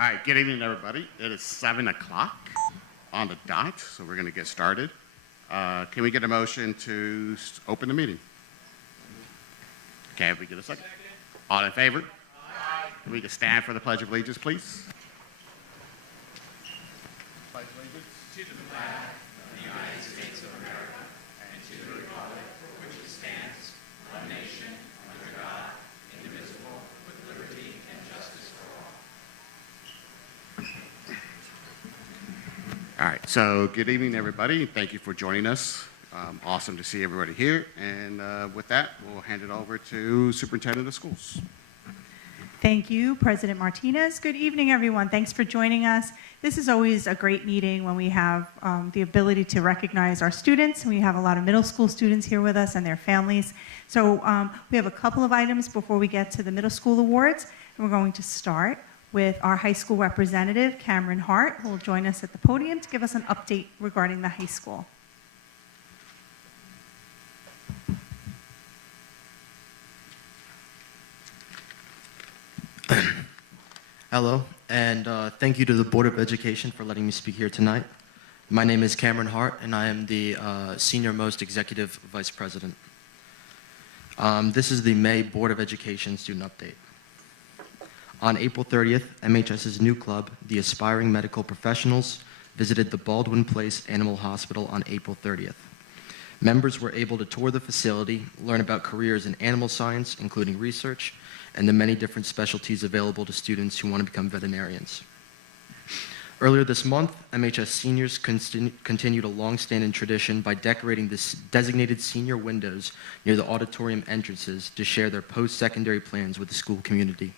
All right, good evening, everybody. It is 7 o'clock on the dot, so we're going to get started. Can we get a motion to open the meeting? Can we get a second? All in favor? Aye. Can we stand for the Pledge of Allegiance, please? Pledge allegiance to the flag of the United States of America and to the republic for which it stands, one nation, under God, indivisible, with liberty and justice for all. All right, so good evening, everybody. Thank you for joining us. Awesome to see everybody here. And with that, we'll hand it over to Superintendent of Schools. Thank you, President Martinez. Good evening, everyone. Thanks for joining us. This is always a great meeting when we have the ability to recognize our students. We have a lot of middle school students here with us and their families. So we have a couple of items before we get to the middle school awards. And we're going to start with our high school representative, Cameron Hart, who will join us at the podium to give us an update regarding the high school. Hello, and thank you to the Board of Education for letting me speak here tonight. My name is Cameron Hart, and I am the senior-most executive vice president. This is the May Board of Education student update. On April 30th, MHS's new club, the Aspiring Medical Professionals, visited the Baldwin Place Animal Hospital on April 30th. Members were able to tour the facility, learn about careers in animal science, including research, and the many different specialties available to students who want to become veterinarians. Earlier this month, MHS seniors continued a long-standing tradition by decorating the designated senior windows near the auditorium entrances to share their post-secondary plans with the school community.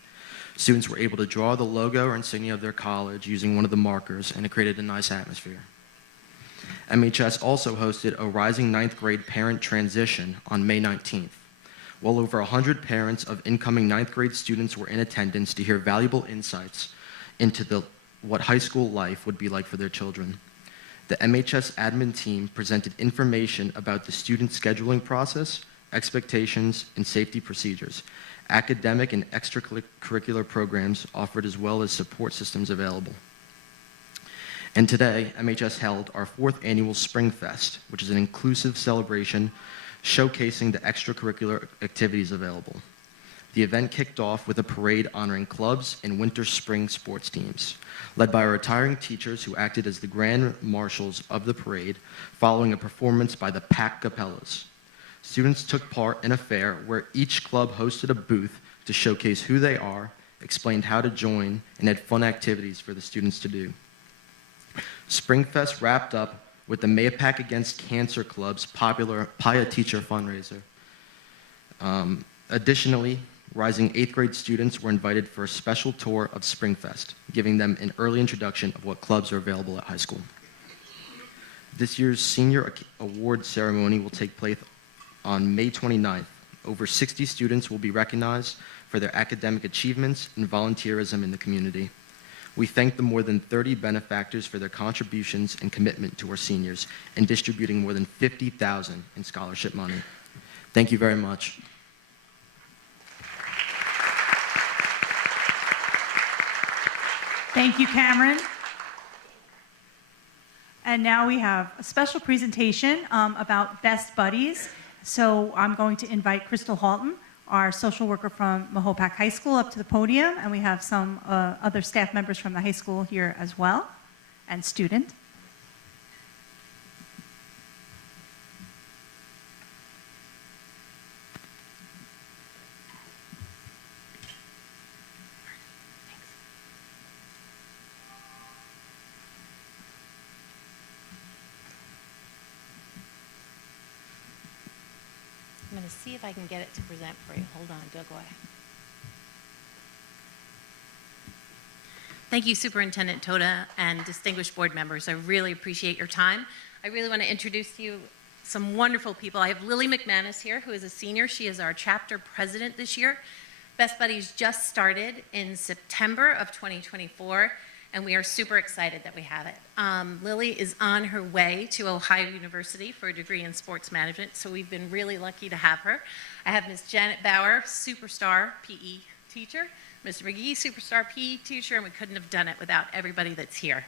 Students were able to draw the logo or insignia of their college using one of the markers, and it created a nice atmosphere. MHS also hosted a Rising 9th grade parent transition on May 19th. Well over 100 parents of incoming 9th grade students were in attendance to hear valuable insights into what high school life would be like for their children. The MHS admin team presented information about the student scheduling process, expectations, and safety procedures, academic and extracurricular programs offered, as well as support systems available. And today, MHS held our 4th annual Spring Fest, which is an inclusive celebration showcasing the extracurricular activities available. The event kicked off with a parade honoring clubs and winter-spring sports teams, led by our retiring teachers who acted as the grand marshals of the parade, following a performance by the Pack Capellas. Students took part in a fair where each club hosted a booth to showcase who they are, explained how to join, and had fun activities for the students to do. Springfest wrapped up with the Mahopac Against Cancer Club's popular PIA Teacher fundraiser. Additionally, rising 8th grade students were invited for a special tour of Springfest, giving them an early introduction of what clubs are available at high school. This year's senior award ceremony will take place on May 29th. Over 60 students will be recognized for their academic achievements and volunteerism in the community. We thank the more than 30 benefactors for their contributions and commitment to our seniors in distributing more than $50,000 in scholarship money. Thank you very much. Thank you, Cameron. And now we have a special presentation about Best Buddies. So I'm going to invite Crystal Halton, our social worker from Mahopac High School, up to the podium, and we have some other staff members from the high school here as well, and student. I'm going to see if I can get it to present for you. Hold on, don't go away. Thank you, Superintendent Toda and distinguished board members. I really appreciate your time. I really want to introduce to you some wonderful people. I have Lily McManus here, who is a senior. She is our chapter president this year. Best Buddies just started in September of 2024. And we are super excited that we have it. Lily is on her way to Ohio University for a degree in sports management, so we've been really lucky to have her. I have Ms. Janet Bauer, superstar PE teacher, Mr. McGee, superstar PE teacher, and we couldn't have done it without everybody that's here.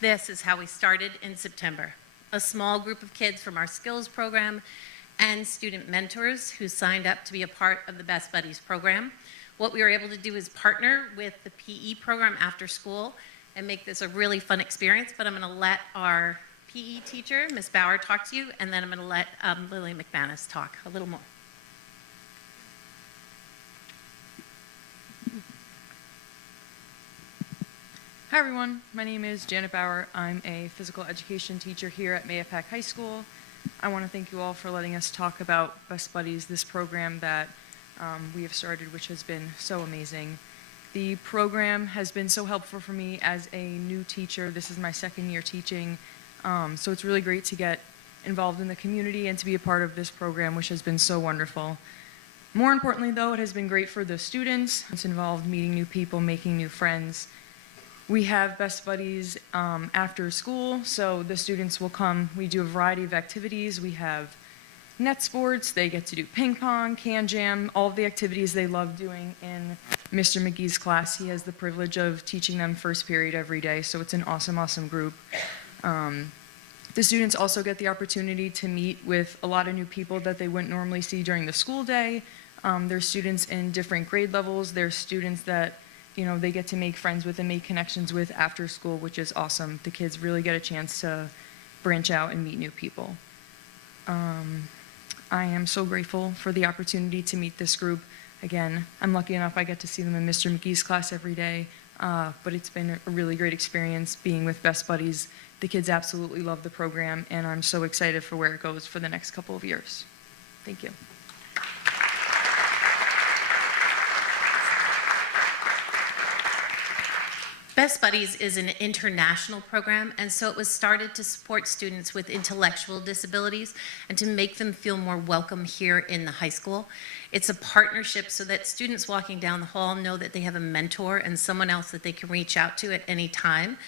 This is how we started in September. A small group of kids from our skills program and student mentors who signed up to be a part of the Best Buddies program. What we were able to do is partner with the PE program after school and make this a really fun experience, but I'm gonna let our PE teacher, Ms. Bauer, talk to you, and then I'm gonna let Lily McManus talk a little more. Hi everyone, my name is Janet Bauer. I'm a physical education teacher here at Mahopac High School. I want to thank you all for letting us talk about Best Buddies, this program that we have started, which has been so amazing. The program has been so helpful for me as a new teacher. This is my second year teaching, so it's really great to get involved in the community and to be a part of this program, which has been so wonderful. More importantly though, it has been great for the students. It's involved meeting new people, making new friends. We have Best Buddies after school, so the students will come. We do a variety of activities. We have net sports, they get to do ping pong, can jam, all of the activities they love doing in Mr. McGee's class. He has the privilege of teaching them first period every day, so it's an awesome, awesome group. The students also get the opportunity to meet with a lot of new people that they wouldn't normally see during the school day. There's students in different grade levels. There's students that they get to make friends with and make connections with after school, which is awesome. The kids really get a chance to branch out and meet new people. I am so grateful for the opportunity to meet this group. Again, I'm lucky enough I get to see them in Mr. McGee's class every day, but it's been a really great experience being with Best Buddies. The kids absolutely love the program, and I'm so excited for where it goes for the next couple of years. Thank you. Best Buddies is an international program, and so it was started to support students with intellectual disabilities and to make them feel more welcome here in the high school. It's a partnership so that students walking down the hall know that they have a mentor and someone else that they can reach out to at any time.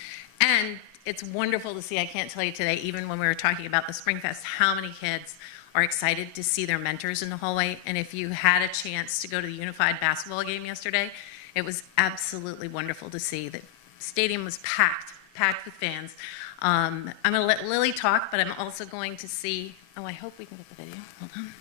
And it's wonderful to see, I can't tell you today, even when we were talking about the Spring Fest, how many kids are excited to see their mentors in the hallway. And if you had a chance to go to the Unified basketball game yesterday, it was absolutely wonderful to see that stadium was packed with fans. I'm going to let Lily talk, but I'm also going to see, I hope we can get the video. Hold on.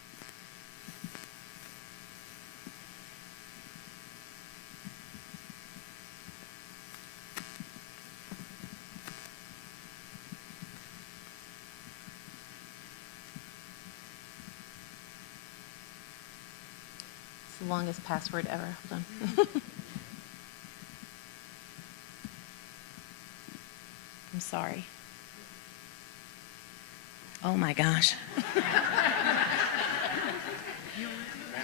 It's the longest password ever. Hold on. I'm sorry. Oh my gosh. And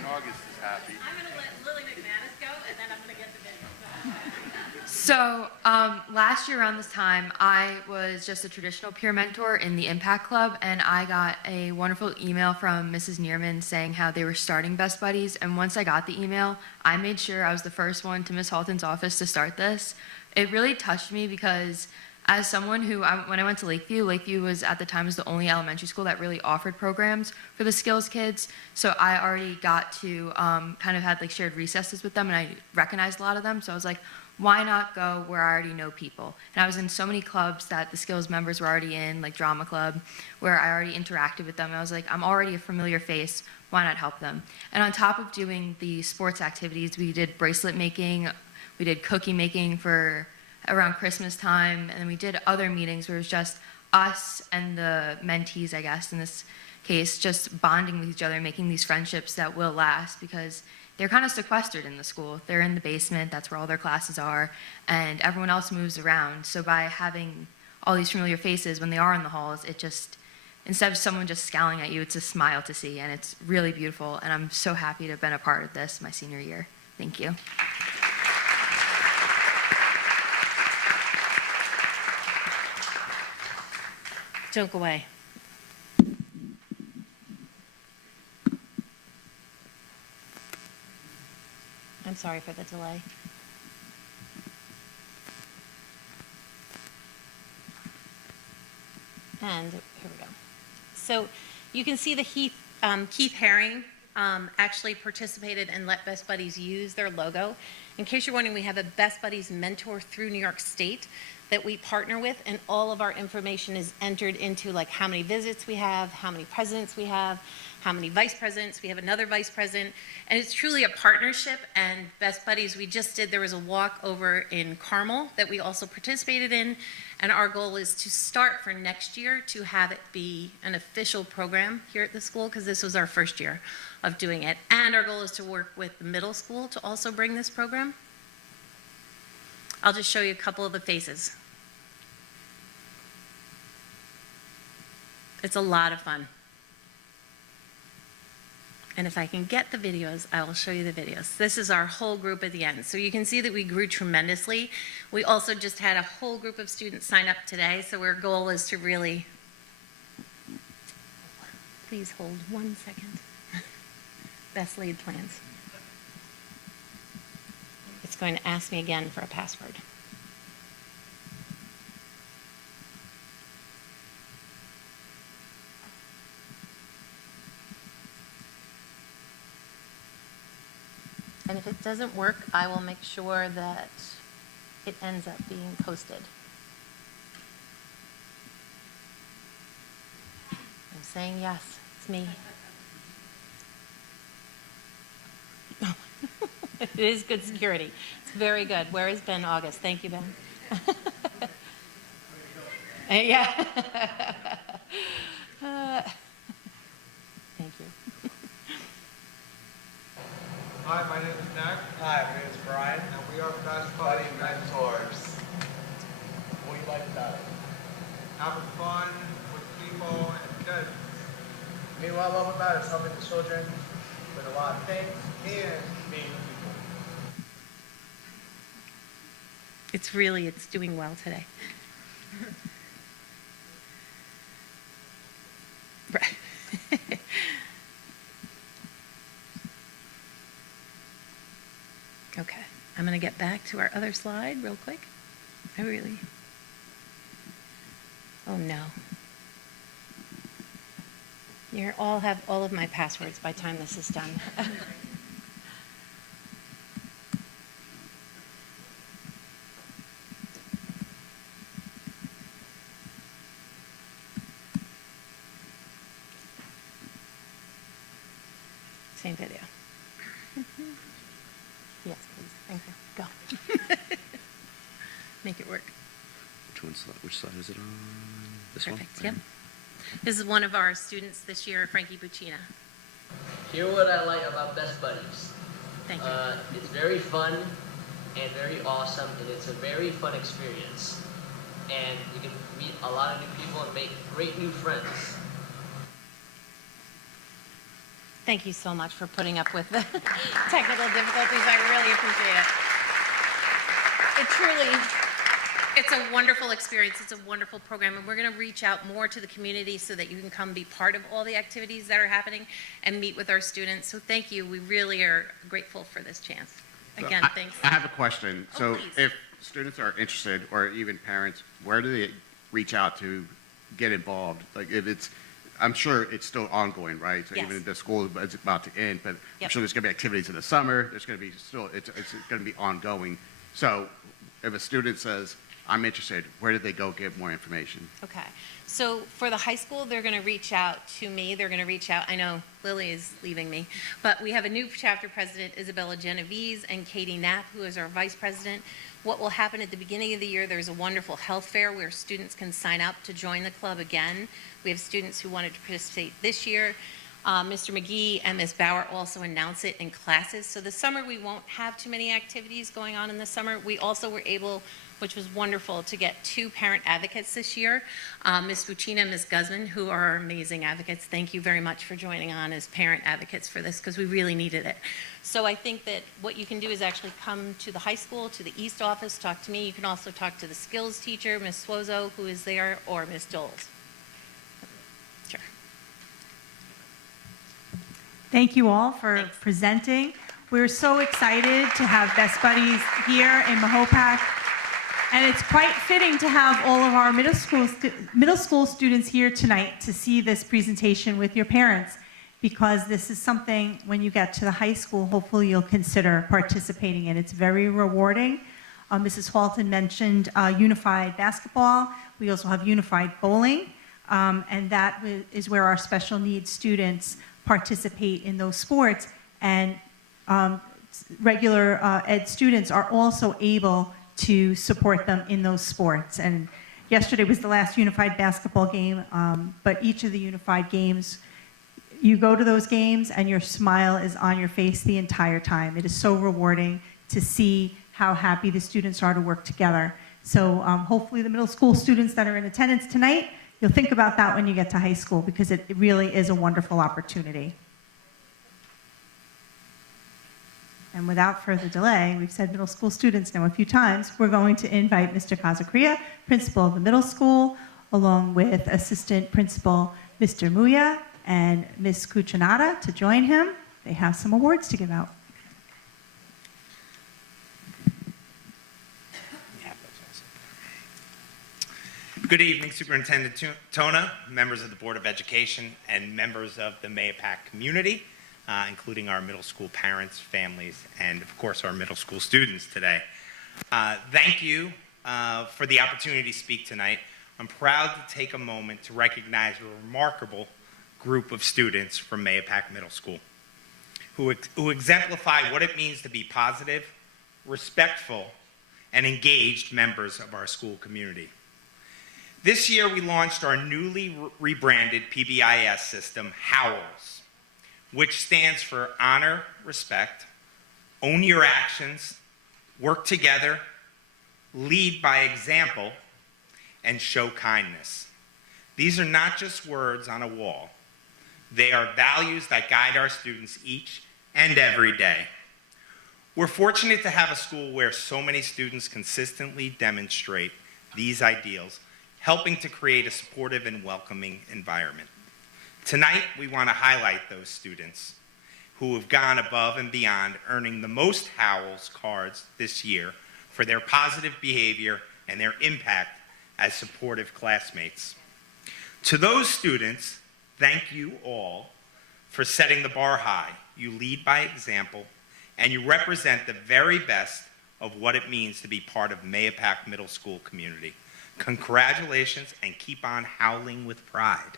August is happy. I'm going to let Lily McManus go, and then I'm going to get the video. So last year around this time, I was just a traditional peer mentor in the Impact Club, and I got a wonderful email from Mrs. Neerman saying how they were starting Best Buddies. And once I got the email, I made sure I was the first one to Ms. Halton's office to start this. It really touched me because as someone who, when I went to Lakeview was at the time was the only elementary school that really offered programs for the skills kids. So I already got to kind of had like shared recesses with them, and I recognized a lot of them. So I was like, why not go where I already know people? And I was in so many clubs that the skills members were already in, like drama club, where I already interacted with them. And I was like, I'm already a familiar face. Why not help them? And on top of doing the sports activities, we did bracelet making, we did cookie making for around Christmas time, and then we did other meetings where it was just us and the mentees, I guess, in this case, just bonding with each other, making these friendships that will last, because they're kind of sequestered in the school. They're in the basement, that's where all their classes are, and everyone else moves around. So by having all these familiar faces when they are in the halls, it just, instead of someone just scowling at you, it's a smile to see, and it's really beautiful, and I'm so happy to have been a part of this my senior year. Thank you. Don't go away. I'm sorry for the delay. And here we go. So You can see the Keith Herring actually participated and let Best Buddies use their logo. In case you're wondering, we have a Best Buddies mentor through New York State that we partner with, and all of our information is entered into, like how many visits we have, how many presidents we have, how many vice presidents, we have another vice president, and it's truly a partnership. And Best Buddies, there was a walk over in Carmel that we also participated in, and our goal is to start for next year to have it be an official program here at the school, because this was our first year of doing it. And our goal is to work with the middle school to also bring this program. I'll just show you a couple of the faces. It's a lot of fun. And if I can get the videos, I will show you the videos. This is our whole group at the end. So you can see that we grew tremendously. We also just had a whole group of students sign up today, so our goal is to really... Please hold 1 second. Best laid plans. It's going to ask me again for a password. And if it doesn't work, I will make sure that it ends up being posted. I'm saying yes, it's me. It is good security. It's very good. Where is Ben August? Thank you, Ben. Yeah. Thank you. Hi, my name is Nick. Hi, my name is Brian. And we are Best Buddy Mentors. What do you like about it? Having fun with people and kids. I mean, what I love about it is helping the children with a lot of things and meeting people. It's doing well today. Right. Okay, I'm going to get back to our other slide real quick. Oh no. You all have all of my passwords by the time this is done. Same video. Yes, please. Thank you. Go. Make it work. Which slide is it on? This Perfect. one? Yep. This is one of our students this year, Frankie Buccina. Here's what I like about Best Buddies. Thank you. It's very fun and very awesome, and it's a very fun experience. And you can meet a lot of new people and make great new friends. Thank you so much for putting up with the technical difficulties. I really appreciate it. It's a wonderful experience. It's a wonderful program, and we're going to reach out more to the community so that you can come be part of all the activities that are happening and meet with our students. So thank you. We really are grateful for this chance. Again, thanks. I have a question. Oh, So please. if students are interested, or even parents, where do they reach out to get involved? Like if it's, I'm sure it's still ongoing, right? So Yes. even if the school is about to end, but I'm Yep. sure there's going to be activities in the summer. There's going to be still, it's going to be ongoing. So if a student says, I'm interested, where do they go get more information? Okay. So for the high school, they're going to reach out to me. They're going to reach out. I know Lily is leaving me, but we have a new chapter president, Isabella Genovese, and Katie Knapp, who is our vice president. What will happen at the beginning of the year, there's a wonderful health fair where students can sign up to join the club again. We have students who wanted to participate this year. Mr. McGee and Ms. Bauer also announce it in classes. So the summer, we won't have too many activities going on in the summer. We also were able, which was wonderful, to get 2 parent advocates this year, Ms. Buccina and Ms. Guzman, who are our amazing advocates. Thank you very much for joining on as parent advocates for this, because we really needed it. So I think that what you can do is actually come to the high school, to the East office, talk to me. You can also talk to the skills teacher, Ms. Suozo, who is there, or Ms. Doles. Sure. Thank you all for Thanks. presenting. We're so excited to have Best Buddies here in Mahopac. And it's quite fitting to have all of our middle school students here tonight to see this presentation with your parents, because this is something, when you get to the high school, hopefully you'll consider participating in. It's very rewarding. Mrs. Halton mentioned unified basketball. We also have unified bowling, and that is where our special needs students participate in those sports. And regular ed students are also able to support them in those sports. And yesterday was the last unified basketball game, but each of the unified games, you go to those games and your smile is on your face the entire time. It is so rewarding to see how happy the students are to work together. So hopefully the middle school students that are in attendance tonight, you'll think about that when you get to high school, because it really is a wonderful opportunity. And without further delay, we've said middle school students now a few times, we're going to invite Mr. Kazakria, principal of the middle school, along with assistant principal Mr. Muya and Ms. Cuccinata to join him. They have some awards to give out. Good evening, Superintendent Tona, members of the Board of Education, and members of the Mahopac community, including our middle school parents, families, and of course our middle school students today. Thank you for the opportunity to speak tonight. I'm proud to take a moment to recognize a remarkable group of students from Mahopac Middle School who exemplify what it means to be positive, respectful, and engaged members of our school community. This year, we launched our newly rebranded PBIS system, HOWLS, which stands for Honor, Respect, Own Your Actions, Work Together, Lead by Example, and Show Kindness. These are not just words on a wall. They are values that guide our students each and every day. We're fortunate to have a school where so many students consistently demonstrate these ideals, helping to create a supportive and welcoming environment. Tonight, we want to highlight those students who have gone above and beyond, earning the most HOWLS cards this year for their positive behavior and their impact as supportive classmates. To those students, thank you all for setting the bar high. You lead by example, and you represent the very best of what it means to be part of Mahopac Middle School community. Congratulations, and keep on howling with pride.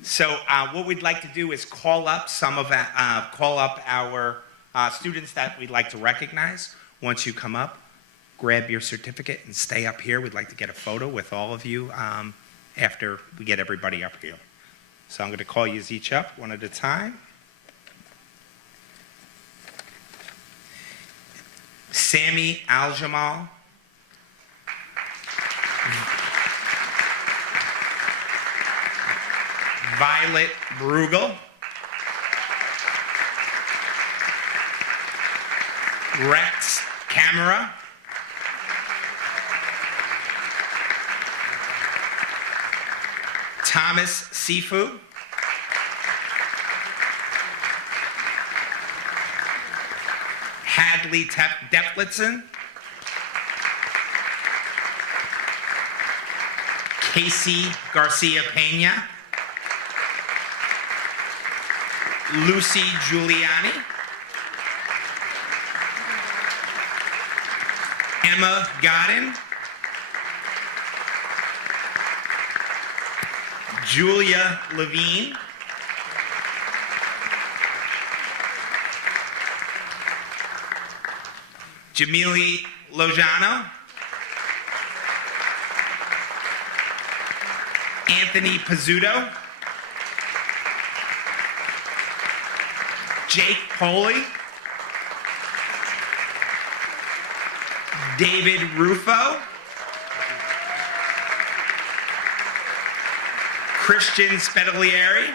So what we'd like to do is call up our students that we'd like to recognize. Once you come up, grab your certificate and stay up here. We'd like to get a photo with all of you after we get everybody up here. So I'm going to call you each up one at a time. Sammy Aljamal. Violet Brugel. Rex Camera. Thomas Sifu. Hadley Deflitzen. Casey Garcia Pena. Lucy Giuliani. Emma Godin. Julia Levine. Jamili Lojano. Anthony Pizzuto. Jake Poley. David Rufo. Christian Spedalieri.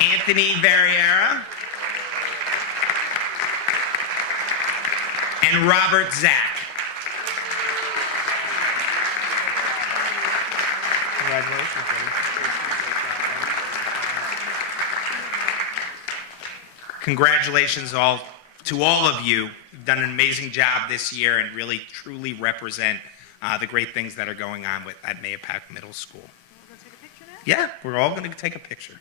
Anthony Barriera. And Robert Zack. Congratulations, buddy. Congratulations all to all of you, you've done an amazing job this year and really truly represent the great things that are going on at Mahopac Middle School. We'll go take a picture now? Yeah, we're all going to take a picture.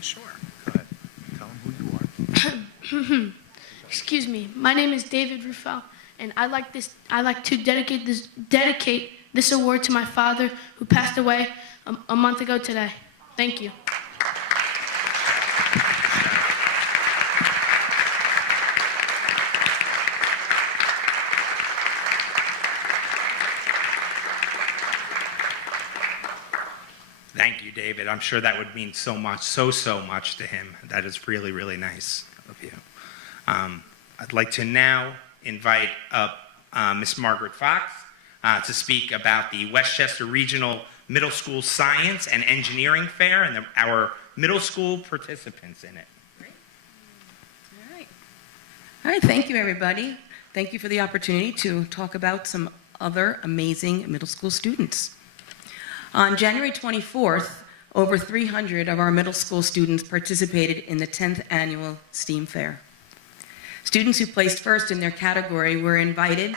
Sure. Go ahead. Tell them who you are. Excuse me. My name is David Ruffel, and I like to dedicate this award to my father, who passed away a month ago today. Thank you. Thank you, David. I'm sure that would mean so much, so much to him. That is really, really nice of you. I'd like to now invite up Miss Margaret Fox to speak about the Westchester Regional Middle School Science and Engineering Fair and our middle school participants in it. All right, thank you, everybody. Thank you for the opportunity to talk about some other amazing middle school students. On January 24th, over 300 of our middle school students participated in the 10th annual STEAM Fair. Students who placed first in their category were invited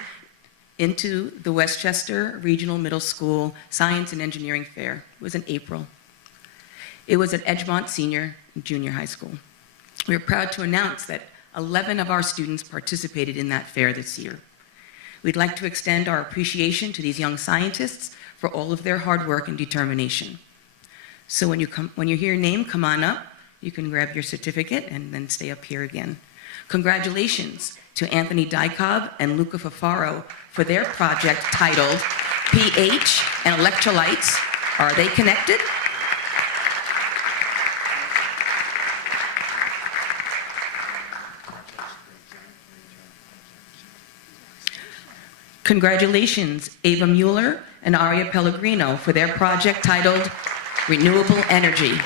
into the Westchester Regional Middle School Science and Engineering Fair. It was in April. It was at Edgemont Senior and Junior High School. We are proud to announce that 11 of our students participated in that fair this year. We'd like to extend our appreciation to these young scientists for all of their hard work and determination. So when you hear your name, come on up. You can grab your certificate and then stay up here again. Congratulations to Anthony Dykob and Luca Fafaro for their project titled pH and Electrolytes. Are they connected? Congratulations, Ava Mueller and Aria Pellegrino for their project titled Renewable Energy.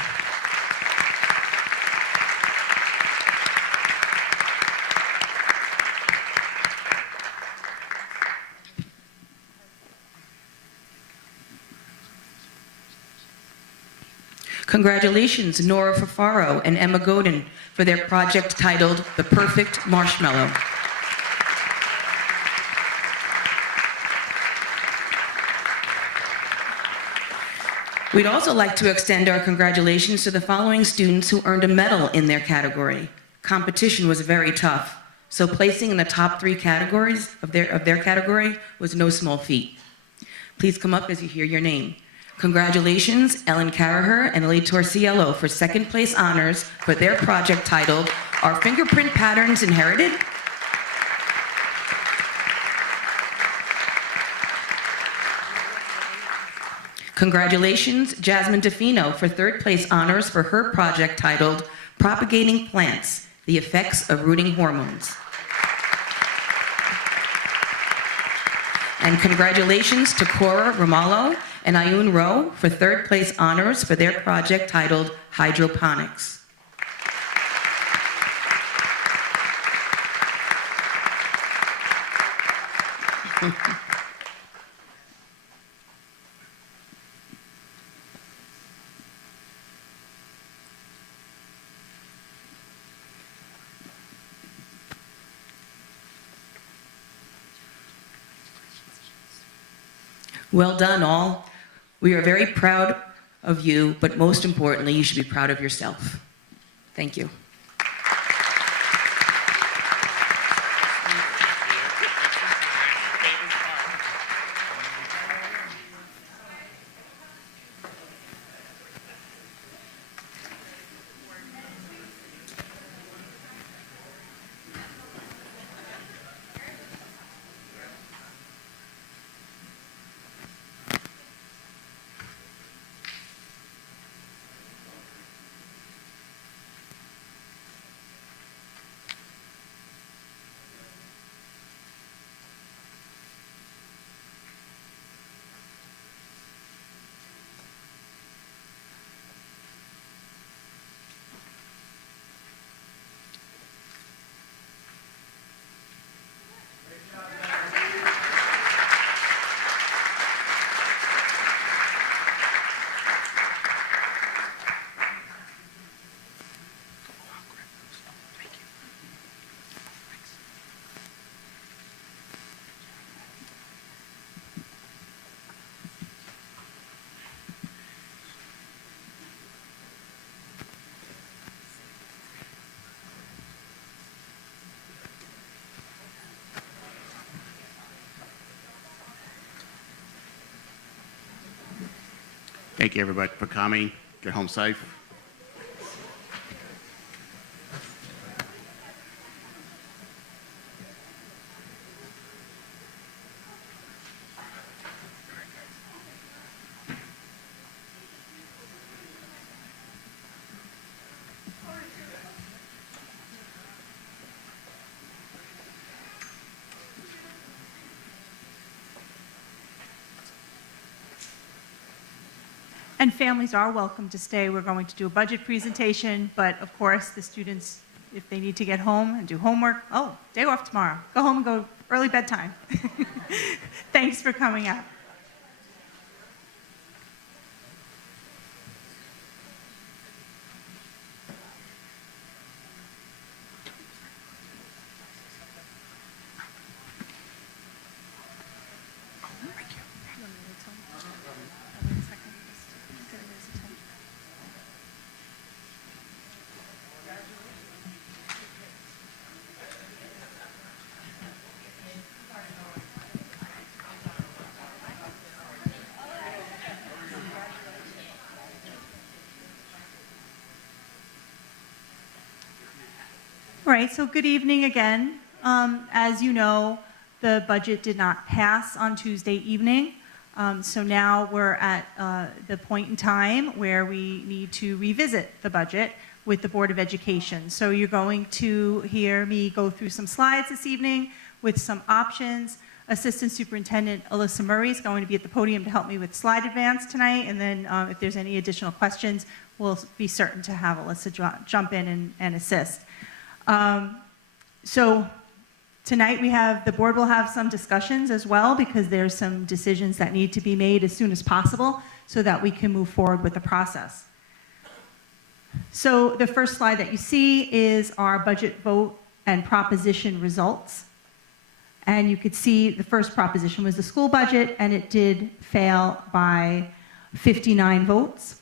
Congratulations, Nora Fafaro and Emma Godin for their project titled The Perfect Marshmallow. We'd also like to extend our congratulations to the following students who earned a medal in their category. Competition was very tough, so placing in the top 3 categories of their category was no small feat. Please come up as you hear your name. Congratulations, Ellen Caraher and Ellie Torciello for second place honors for their project titled Are Fingerprint Patterns Inherited? Congratulations, Jasmine DeFino for third place honors for her project titled Propagating Plants, the Effects of Rooting Hormones. And congratulations to Cora Romalo and Ayun Rowe for third place honors for their project titled Hydroponics. Well done, all. We are very proud of you, but most importantly, you should be proud of yourself. Thank you. Thank you, everybody, for coming. Get home safe. And families are welcome to stay. We're going to do a budget presentation, but of course, the students, if they need to get home and do homework, oh, day off tomorrow. Go home and go early bedtime. Thanks for coming out. All right, so good evening again. As you know, the budget did not pass on Tuesday evening. So now we're at the point in time where we need to revisit the budget with the Board of Education. So you're going to hear me go through some slides this evening with some options. Assistant Superintendent Alyssa Murray is going to be at the podium to help me with slide advance tonight. And then if there's any additional questions, we'll be certain to have Alyssa jump in and assist. So tonight the board will have some discussions as well, because there's some decisions that need to be made as soon as possible so that we can move forward with the process. So the first slide that you see is our budget vote and proposition results. And you could see the first proposition was the school budget, and it did fail by 59 votes.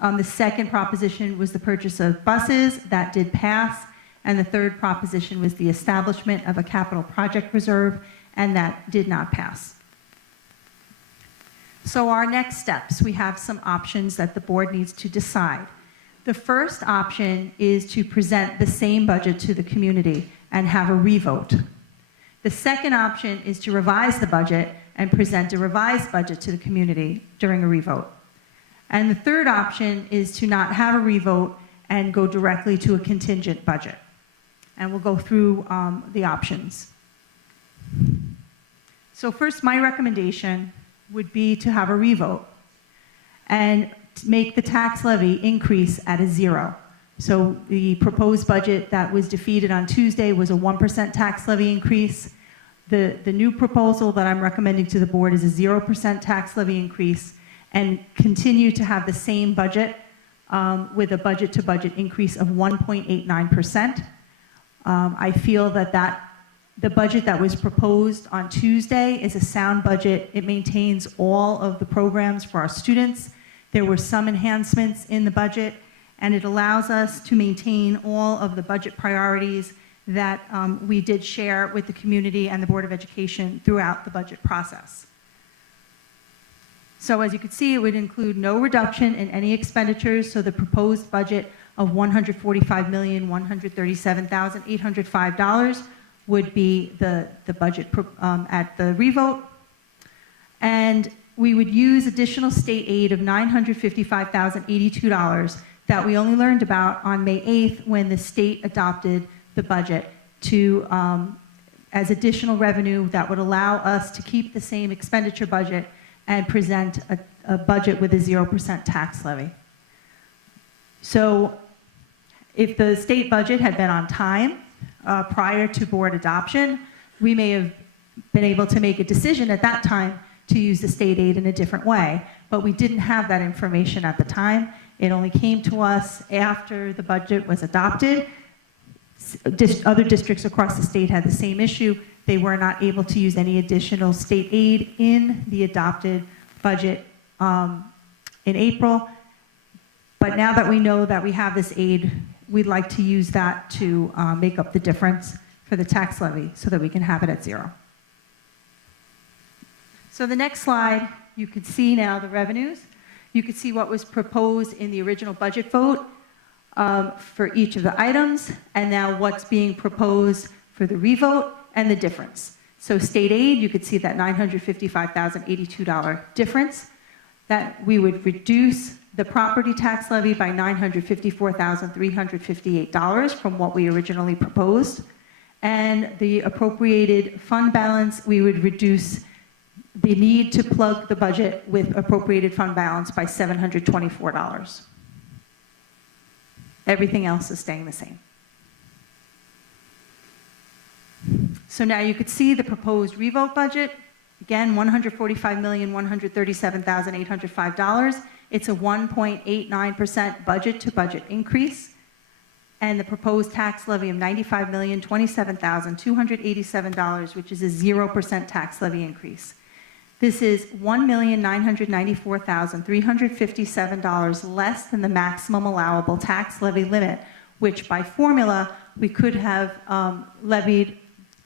The second proposition was the purchase of buses. That did pass. And the third proposition was the establishment of a capital project reserve, and that did not pass. So our next steps, we have some options that the board needs to decide. The first option is to present the same budget to the community and have a revote. The second option is to revise the budget and present a revised budget to the community during a revote. And the third option is to not have a revote and go directly to a contingent budget. And we'll go through the options. So first, my recommendation would be to have a revote and make the tax levy increase at a 0. So the proposed budget that was defeated on Tuesday was a 1% tax levy increase. The new proposal that I'm recommending to the board is a 0% tax levy increase and continue to have the same budget with a budget-to-budget increase of 1.89%. I feel that the budget that was proposed on Tuesday is a sound budget. It maintains all of the programs for our students. There were some enhancements in the budget, and it allows us to maintain all of the budget priorities that we did share with the community and the Board of Education throughout the budget process. So as you can see, it would include no reduction in any expenditures, so the proposed budget of $145,137,805 would be the budget at the revote. And we would use additional state aid of $955,082 that we only learned about on May 8th when the state adopted the budget to as additional revenue that would allow us to keep the same expenditure budget and present a budget with a 0% tax levy. So if the state budget had been on time prior to board adoption, we may have been able to make a decision at that time to use the state aid in a different way, but we didn't have that information at the time. It only came to us after the budget was adopted. Other districts across the state had the same issue. They were not able to use any additional state aid in the adopted budget in April. But now that we know that we have this aid, we'd like to use that to make up the difference for the tax levy so that we can have it at 0. So the next slide, you can see now the revenues. You can see what was proposed in the original budget vote for each of the items, and now what's being proposed for the revote and the difference. So state aid, you could see that $955,082 difference, that we would reduce the property tax levy by $954,358 from what we originally proposed, and the appropriated fund balance, we would reduce the need to plug the budget with appropriated fund balance by $724. Everything else is staying the same. So now you could see the proposed revote budget. Again, $145,137,805. It's a 1.89% budget-to-budget increase. And the proposed tax levy of $95,027,287, which is a 0% tax levy increase. This is $1,994,357 less than the maximum allowable tax levy limit, which by formula, we could have levied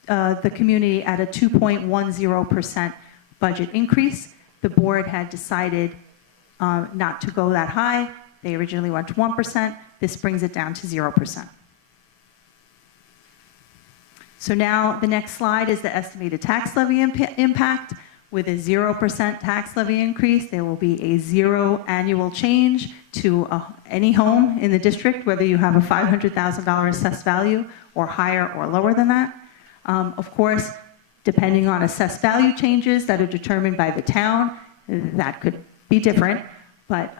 the community at a 2.10% budget increase. The board had decided not to go that high. They originally went to 1%. This brings it down to 0%. So now the next slide is the estimated tax levy impact. With a 0% tax levy increase, there will be a 0 annual change to any home in the district, whether you have a $500,000 assessed value or higher or lower than that. Of course, depending on assessed value changes that are determined by the town, that could be different, but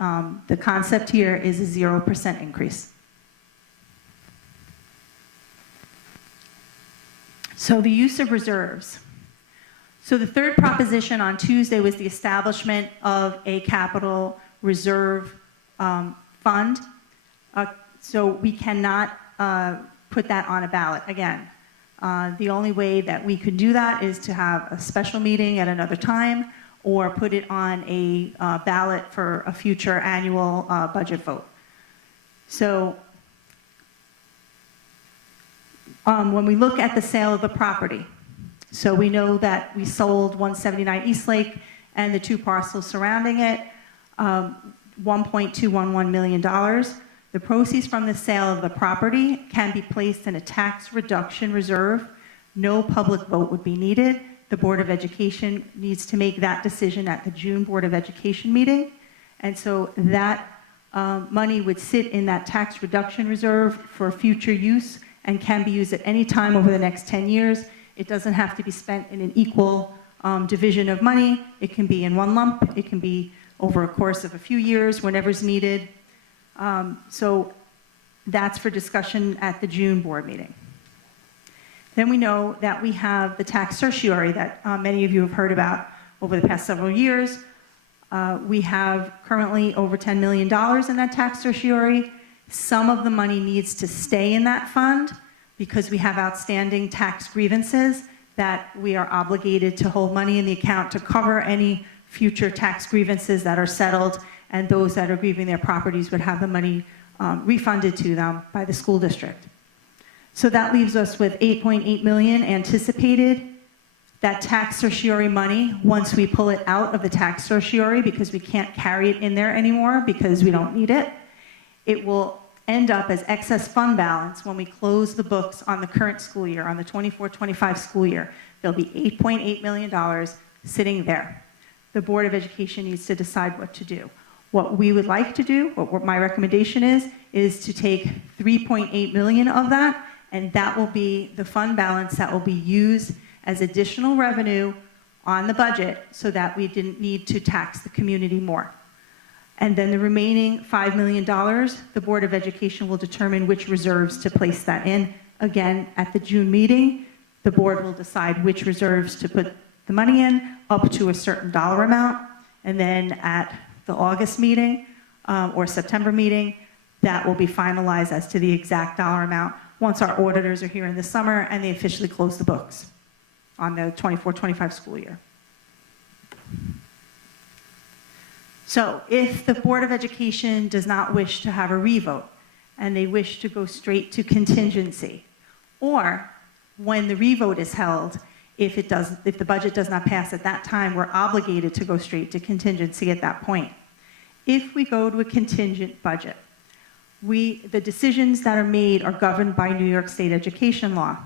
the concept here is a 0% increase. So the use of reserves. So the third proposition on Tuesday was the establishment of a capital reserve fund. So we cannot put that on a ballot again. The only way that we could do that is to have a special meeting at another time or put it on a ballot for a future annual budget vote. So when we look at the sale of the property, so we know that we sold 179 Eastlake and the 2 parcels surrounding it, $1.211 million. The proceeds from the sale of the property can be placed in a tax reduction reserve. No public vote would be needed. The Board of Education needs to make that decision at the June Board of Education meeting. And so that money would sit in that tax reduction reserve for future use and can be used at any time over the next 10 years. It doesn't have to be spent in an equal division of money. It can be in one lump. It can be over a course of a few years, whenever's needed. So that's for discussion at the June board meeting. Then we know that we have the tax certiorari that many of you have heard about over the past several years. We have currently over $10 million in that tax certiorari. Some of the money needs to stay in that fund because we have outstanding tax grievances that we are obligated to hold money in the account to cover any future tax grievances that are settled, and those that are grieving their properties would have the money refunded to them by the school district. So that leaves us with $8.8 million anticipated. That tax certiorari money, once we pull it out of the tax certiorari because we can't carry it in there anymore because we don't need it, it will end up as excess fund balance when we close the books on the current school year, on the 24-25 school year. There'll be $8.8 million sitting there. The Board of Education needs to decide what to do. What we would like to do, what my recommendation is to take $3.8 million of that, and that will be the fund balance that will be used as additional revenue on the budget so that we didn't need to tax the community more. And then the remaining $5 million, the Board of Education will determine which reserves to place that in. Again, at the June meeting, the board will decide which reserves to put the money in up to a certain dollar amount. And then at the August meeting or September meeting, that will be finalized as to the exact dollar amount once our auditors are here in the summer and they officially close the books on the 24-25 school year. So if the Board of Education does not wish to have a revote and they wish to go straight to contingency, or when the revote is held, if the budget does not pass at that time, we're obligated to go straight to contingency at that point. If we go to a contingent budget, the decisions that are made are governed by New York State education law.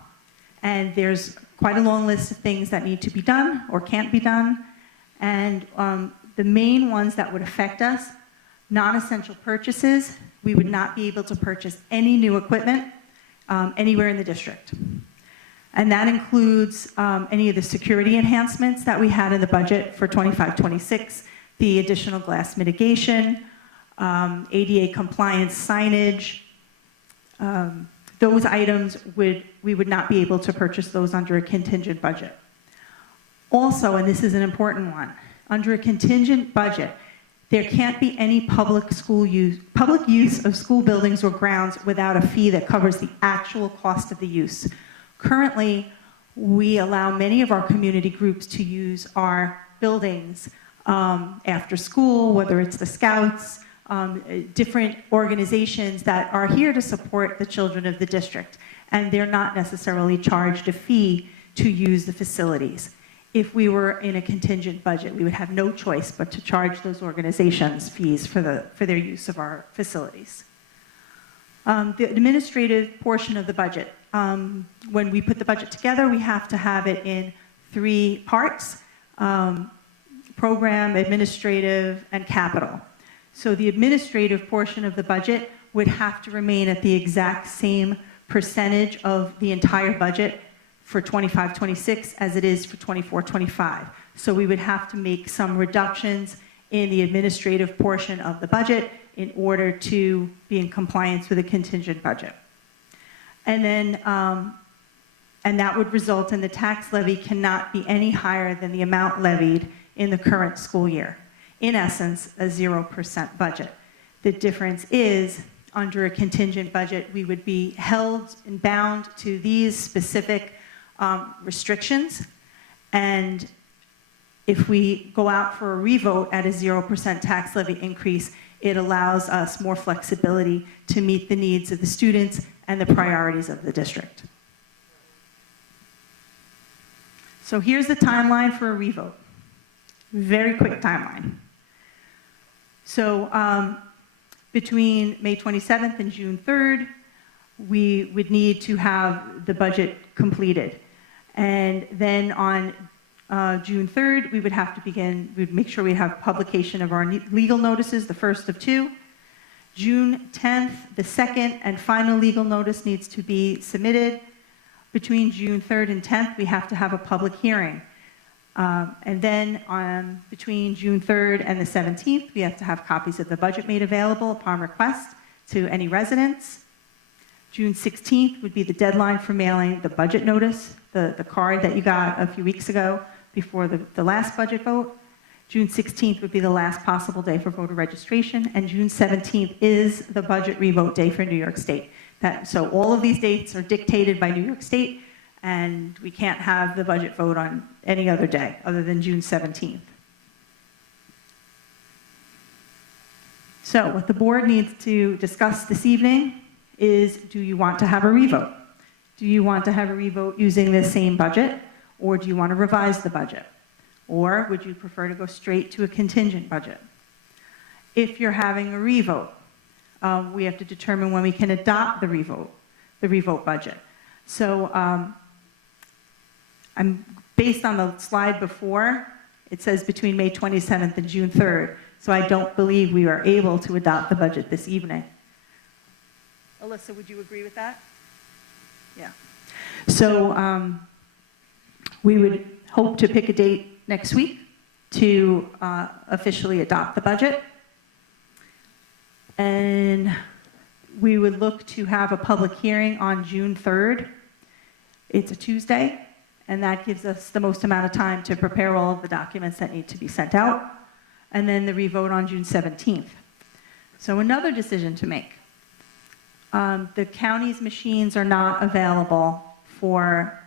And there's quite a long list of things that need to be done or can't be done. And the main ones that would affect us, non-essential purchases, we would not be able to purchase any new equipment anywhere in the district. And that includes any of the security enhancements that we had in the budget for 25-26, the additional glass mitigation, ADA compliance signage. Those items we would not be able to purchase those under a contingent budget. Also, and this is an important one, under a contingent budget, there can't be any public use of school buildings or grounds without a fee that covers the actual cost of the use. Currently, we allow many of our community groups to use our buildings after school, whether it's the Scouts, different organizations that are here to support the children of the district, and they're not necessarily charged a fee to use the facilities. If we were in a contingent budget, we would have no choice but to charge those organizations fees for their use of our facilities. The administrative portion of the budget, when we put the budget together, we have to have it in 3 parts, program, administrative, and capital. So the administrative portion of the budget would have to remain at the exact same percentage of the entire budget for 25-26 as it is for 24-25. So we would have to make some reductions in the administrative portion of the budget in order to be in compliance with a contingent budget. And then, and that would result in the tax levy cannot be any higher than the amount levied in the current school year. In essence, a 0% budget. The difference is, under a contingent budget, we would be held and bound to these specific restrictions, and if we go out for a revote at a 0% tax levy increase, it allows us more flexibility to meet the needs of the students and the priorities of the district. So here's the timeline for a revote. Very quick timeline. So between May 27th and June 3rd, we would need to have the budget completed. And then on June 3rd, we would have to begin, we'd make sure we have publication of our legal notices, the first of 2. June 10th, the second and final legal notice needs to be submitted. Between June 3rd and 10th, we have to have a public hearing. And then between June 3rd and the 17th, we have to have copies of the budget made available upon request to any residents. June 16th would be the deadline for mailing the budget notice, the card that you got a few weeks ago before the last budget vote. June 16th would be the last possible day for voter registration, and June 17th is the budget revote day for New York State. So all of these dates are dictated by New York State, and we can't have the budget vote on any other day other than June 17th. So what the board needs to discuss this evening is, do you want to have a revote? Do you want to have a revote using the same budget, or do you want to revise the budget? Or would you prefer to go straight to a contingent budget? If you're having a revote, we have to determine when we can adopt the revote budget. So I'm based on the slide before, it says between May 27th and June 3rd. So I don't believe we are able to adopt the budget this evening. Alyssa, would you agree with that? Yeah. So we would hope to pick a date next week to officially adopt the budget. And we would look to have a public hearing on June 3rd. It's a Tuesday, and that gives us the most amount of time to prepare all of the documents that need to be sent out, and then the revote on June 17th. So another decision to make. The county's machines are not available for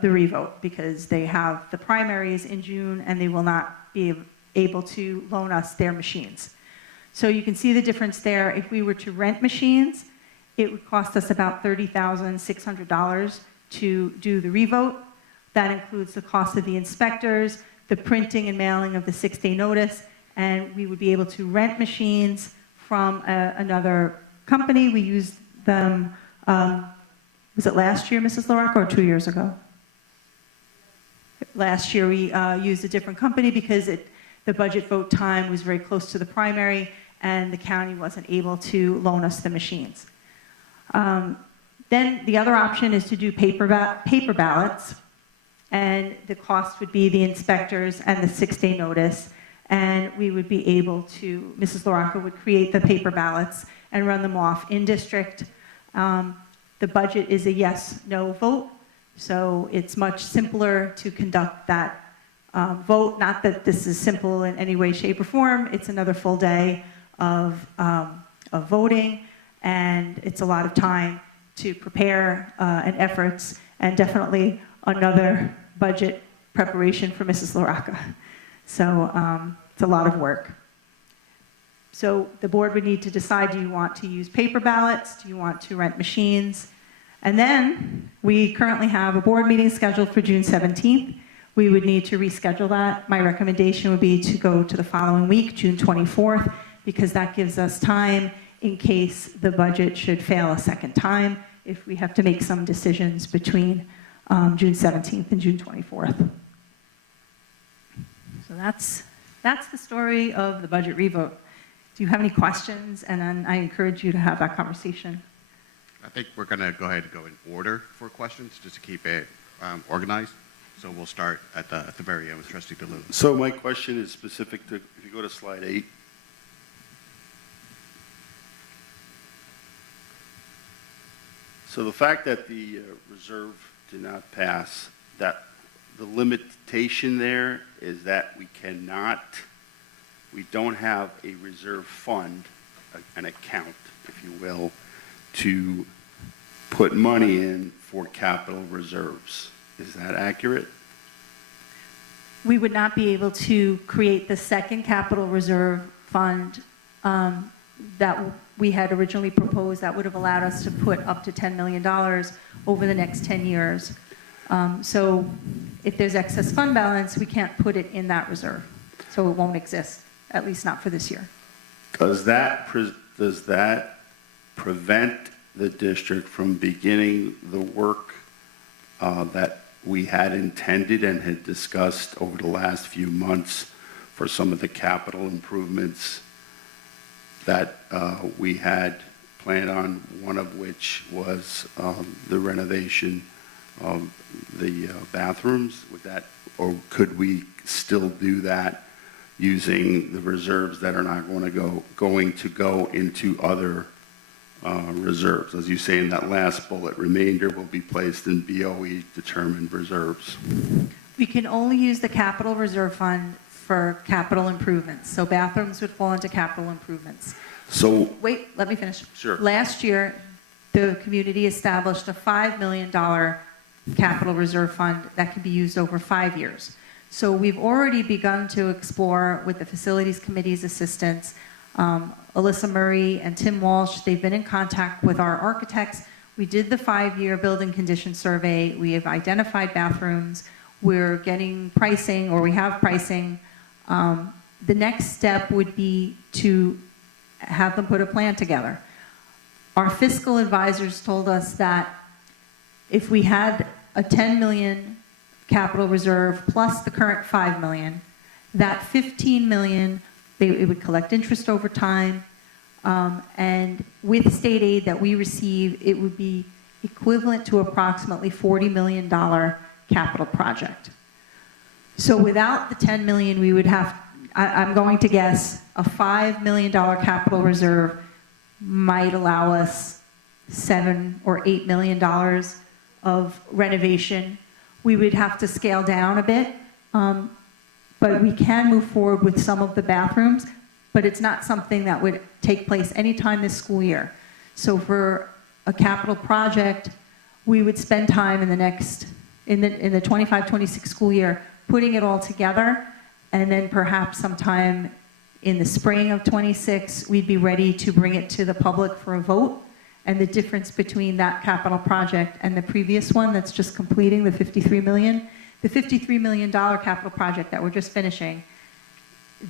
the revote because they have the primaries in June and they will not be able to loan us their machines. So you can see the difference there. If we were to rent machines, it would cost us about $30,600 to do the revote. That includes the cost of the inspectors, the printing and mailing of the 6-day notice, and we would be able to rent machines from another company. We used them, was it last year, Mrs. LaRocca, or 2 years ago? Last year we used a different company because the budget vote time was very close to the primary and the county wasn't able to loan us the machines. Then the other option is to do paper ballots, and the cost would be the inspectors and the 6-day notice, and we would be able to, Mrs. LaRocca would create the paper ballots and run them off in district. The budget is a yes/no vote, so it's much simpler to conduct that vote. Not that this is simple in any way, shape, or form. It's another full day of voting, and it's a lot of time to prepare and efforts, and definitely another budget preparation for Mrs. LaRocca. So it's a lot of work. So the board would need to decide, do you want to use paper ballots? Do you want to rent machines? And then we currently have a board meeting scheduled for June 17th. We would need to reschedule that. My recommendation would be to go to the following week, June 24th, because that gives us time in case the budget should fail a second time, if we have to make some decisions between June 17th and June 24th. So that's the story of the budget revote. Do you have any questions? And then I encourage you to have that conversation. I think we're going to go ahead and go in order for questions, just to keep it organized. So we'll start at the very end with Trustee DeLue. So my question is specific to, if you go to slide 8. So the fact that the reserve did not pass, that the limitation there is that we don't have a reserve fund, an account, if you will, to put money in for capital reserves. Is that accurate? We would not be able to create the second capital reserve fund that we had originally proposed that would have allowed us to put up to $10 million over the next 10 years. So if there's excess fund balance, we can't put it in that reserve. So it won't exist, at least not for this year. Does that prevent the district from beginning the work that we had intended and had discussed over the last few months for some of the capital improvements that we had planned on, one of which was the renovation the bathrooms? Would that, or could we still do that using the reserves that are not going to go into other reserves? As you say in that last bullet, remainder will be placed in BOE determined reserves. We can only use the capital reserve fund for capital improvements. So bathrooms would fall into capital improvements. So, Wait, let me finish. Sure. Last year, the community established a $5 million capital reserve fund that can be used over 5 years. So we've already begun to explore with the Facilities Committee's assistance, Alyssa Murray and Tim Walsh. They've been in contact with our architects. We did the 5-year building condition survey. We have identified bathrooms. We're getting pricing, or we have pricing. The next step would be to have them put a plan together. Our fiscal advisors told us that if we had a 10 million capital reserve plus the current 5 million, that 15 million, it would collect interest over time, and with state aid that we receive, it would be equivalent to approximately $40 million capital project. So without the 10 million, we would have, I'm going to guess, a $5 million capital reserve might allow us $7 or $8 million of renovation. We would have to scale down a bit, but we can move forward with some of the bathrooms, but it's not something that would take place anytime this school year. So for a capital project, we would spend time in the next, in the 25-26 school year, putting it all together, and then perhaps sometime in the spring of 26, we'd be ready to bring it to the public for a vote. And the difference between that capital project and the previous one that's just completing, the $53 million, the $53 million capital project that we're just finishing,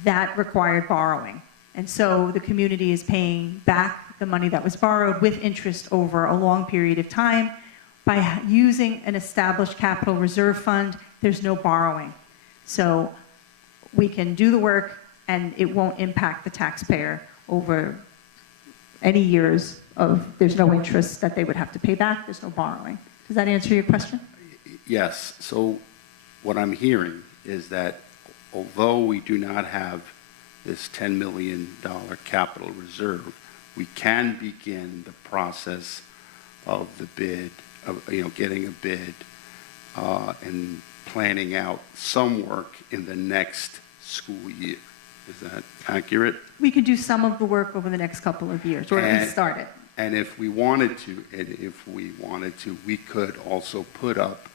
that required borrowing. And so the community is paying back the money that was borrowed with interest over a long period of time. By using an established capital reserve fund, there's no borrowing. So we can do the work and it won't impact the taxpayer over any years of, there's no interest that they would have to pay back, there's no borrowing. Does that answer your question? yes, so what I'm hearing is that although we do not have this $10 million capital reserve, we can begin the process of the bid, of, getting a bid and planning out some work in the next school year. Is that accurate? We could do some of the work over the next couple of years, or at least start it. And if we wanted to, we could also put up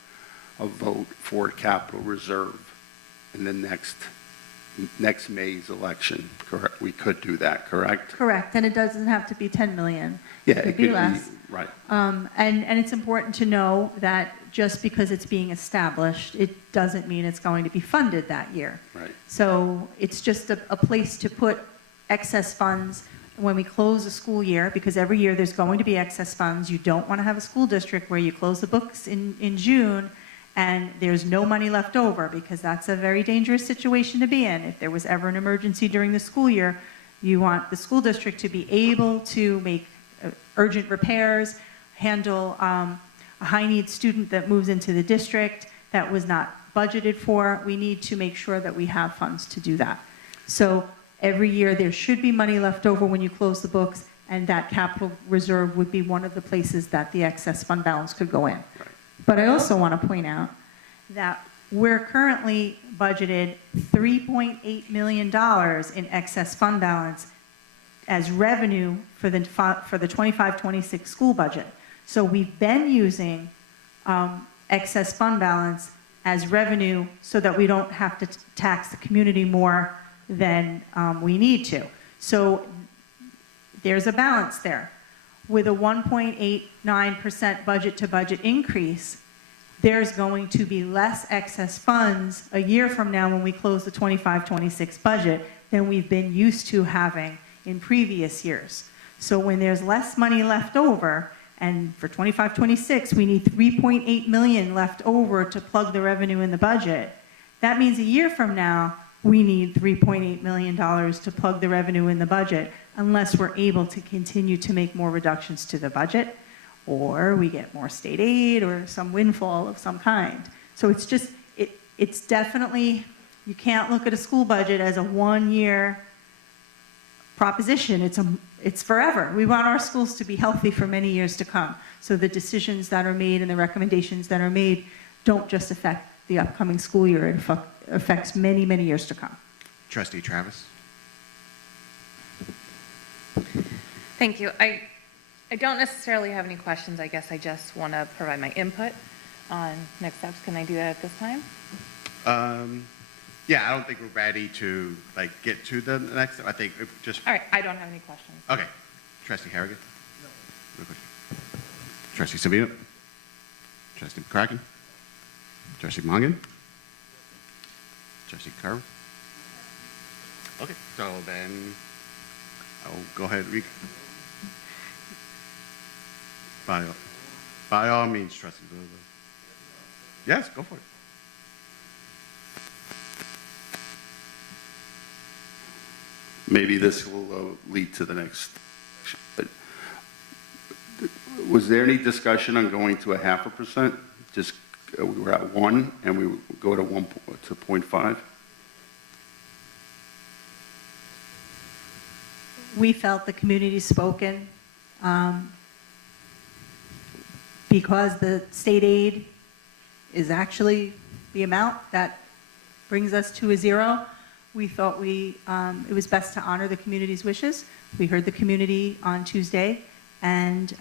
a vote for capital reserve in the next May's election. Correct? We could do that, correct? Correct, and it doesn't have to be 10 million. Yeah, it could be less. Right. And it's important to know that just because it's being established, it doesn't mean it's going to be funded that year. Right. So it's just a place to put excess funds when we close a school year, because every year there's going to be excess funds. You don't want to have a school district where you close the books in June and there's no money left over, because that's a very dangerous situation to be in. If there was ever an emergency during the school year, you want the school district to be able to make urgent repairs, handle a high-need student that moves into the district that was not budgeted for. We need to make sure that we have funds to do that. So every year there should be money left over when you close the books, and that capital reserve would be one of the places that the excess fund balance could go in. Right. But I also want to point out that we're currently budgeted $3.8 million in excess fund balance as revenue for the 25-26 school budget. So we've been using excess fund balance as revenue so that we don't have to tax the community more than we need to. So there's a balance there. With a 1.89% budget to budget increase, there's going to be less excess funds a year from now when we close the 25-26 budget than we've been used to having in previous years. So when there's less money left over, and for 25-26 we need $3.8 million left over to plug the revenue in the budget, that means a year from now we need $3.8 million to plug the revenue in the budget, unless we're able to continue to make more reductions to the budget, or we get more state aid or some windfall of some kind. So it's just, it's definitely, you can't look at a school budget as a one-year proposition. It's forever. We want our schools to be healthy for many years to come. So the decisions that are made and the recommendations that are made don't just affect the upcoming school year. It affects many, many years to come. Trustee Travis? Thank you. I don't necessarily have any questions. I guess I just want to provide my input on next steps. Can I do that at this time? Yeah, I don't think we're ready to like get to the next step. I think just. All right. I don't have any questions. Okay. Trustee Harrigan? No. Trustee Savino? Trustee McCracken? Trustee Mongan? Trustee Carver? Okay, so then I'll go ahead and by all means, Trustee Zozo. Yes, go for it. Maybe this will lead to the next. But was there any discussion on going to 0.5%? Just we were at 1 and we go to 0.5? We felt the community spoken because the state aid is actually the amount that brings us to a 0. We thought it was best to honor the community's wishes. We heard the community on Tuesday, and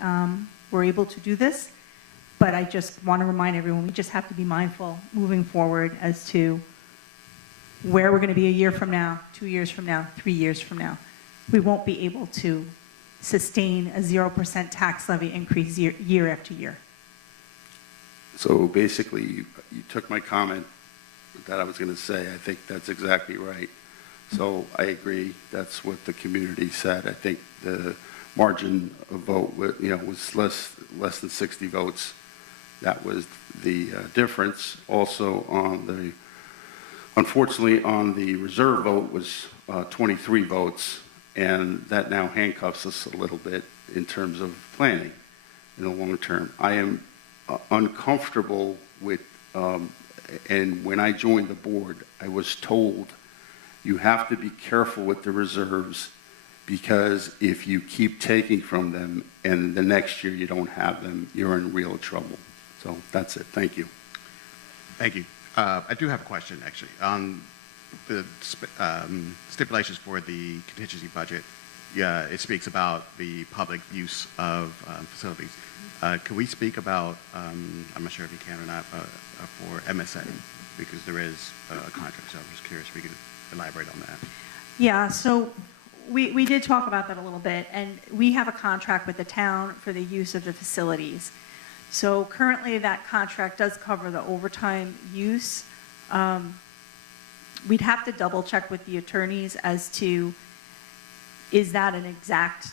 we're able to do this. But I just want to remind everyone, we just have to be mindful moving forward as to where we're going to be a year from now, 2 years from now, 3 years from now. We won't be able to sustain a 0% tax levy increase year after year. So basically, you took my comment that I was going to say. I think that's exactly right. So I agree. That's what the community said. I think the margin of vote, was less than 60 votes. That was the difference. Also, unfortunately, on the reserve vote was 23 votes, and that now handcuffs us a little bit in terms of planning in the long term. I am uncomfortable with. And when I joined the board, I was told you have to be careful with the reserves because if you keep taking from them and the next year you don't have them, you're in real trouble. So that's it. Thank you. Thank you. I do have a question, actually. On the stipulations for the contingency budget, yeah, it speaks about the public use of facilities. Can we speak about, I'm not sure if you can or not, for MSA, because there is a contract, so I'm just curious if we could elaborate on that. Yeah, so we did talk about that a little bit, and we have a contract with the town for the use of the facilities. So currently that contract does cover the overtime use. We'd have to double check with the attorneys as to, is that an exact,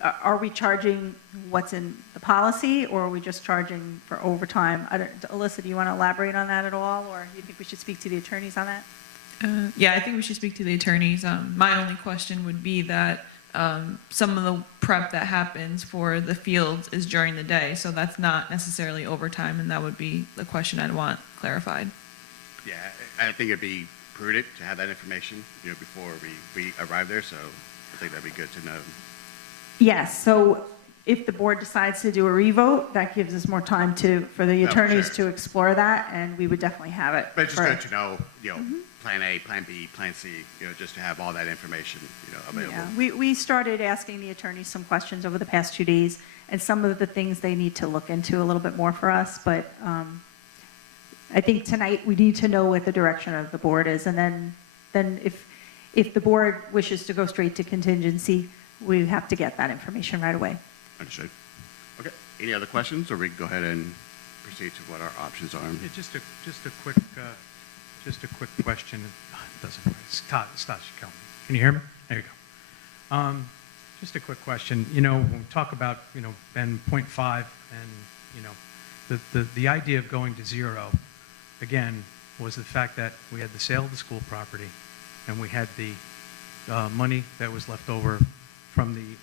are we charging what's in the policy, or are we just charging for overtime? Alyssa, do you want to elaborate on that at all, or do you think we should speak to the attorneys on that? Yeah, I think we should speak to the attorneys. My only question would be that some of the prep that happens for the fields is during the day, so that's not necessarily overtime, and that would be the question I'd want clarified. Yeah, I think it'd be prudent to have that information, before we arrive there, so I think that'd be good to know. Yes, so if the board decides to do a revote, that gives us more time for the attorneys to explore that, and we would definitely have it. But it's just good to know, plan A, plan B, plan C, just to have all that information, available. Yeah, we started asking the attorneys some questions over the past 2 days, and some of the things they need to look into a little bit more for us, but I think tonight we need to know what the direction of the board is, and then if the board wishes to go straight to contingency, we have to get that information right away. Understood. Okay. Any other questions, or we can go ahead and proceed to what our options are? Yeah, just a quick question. It doesn't work. Stasha, can you hear me? There you go. Just a quick question. When we talk about Ben 0.5 and the idea of going to 0, again, was the fact that we had the sale of the school property, and we had the money that was left over from the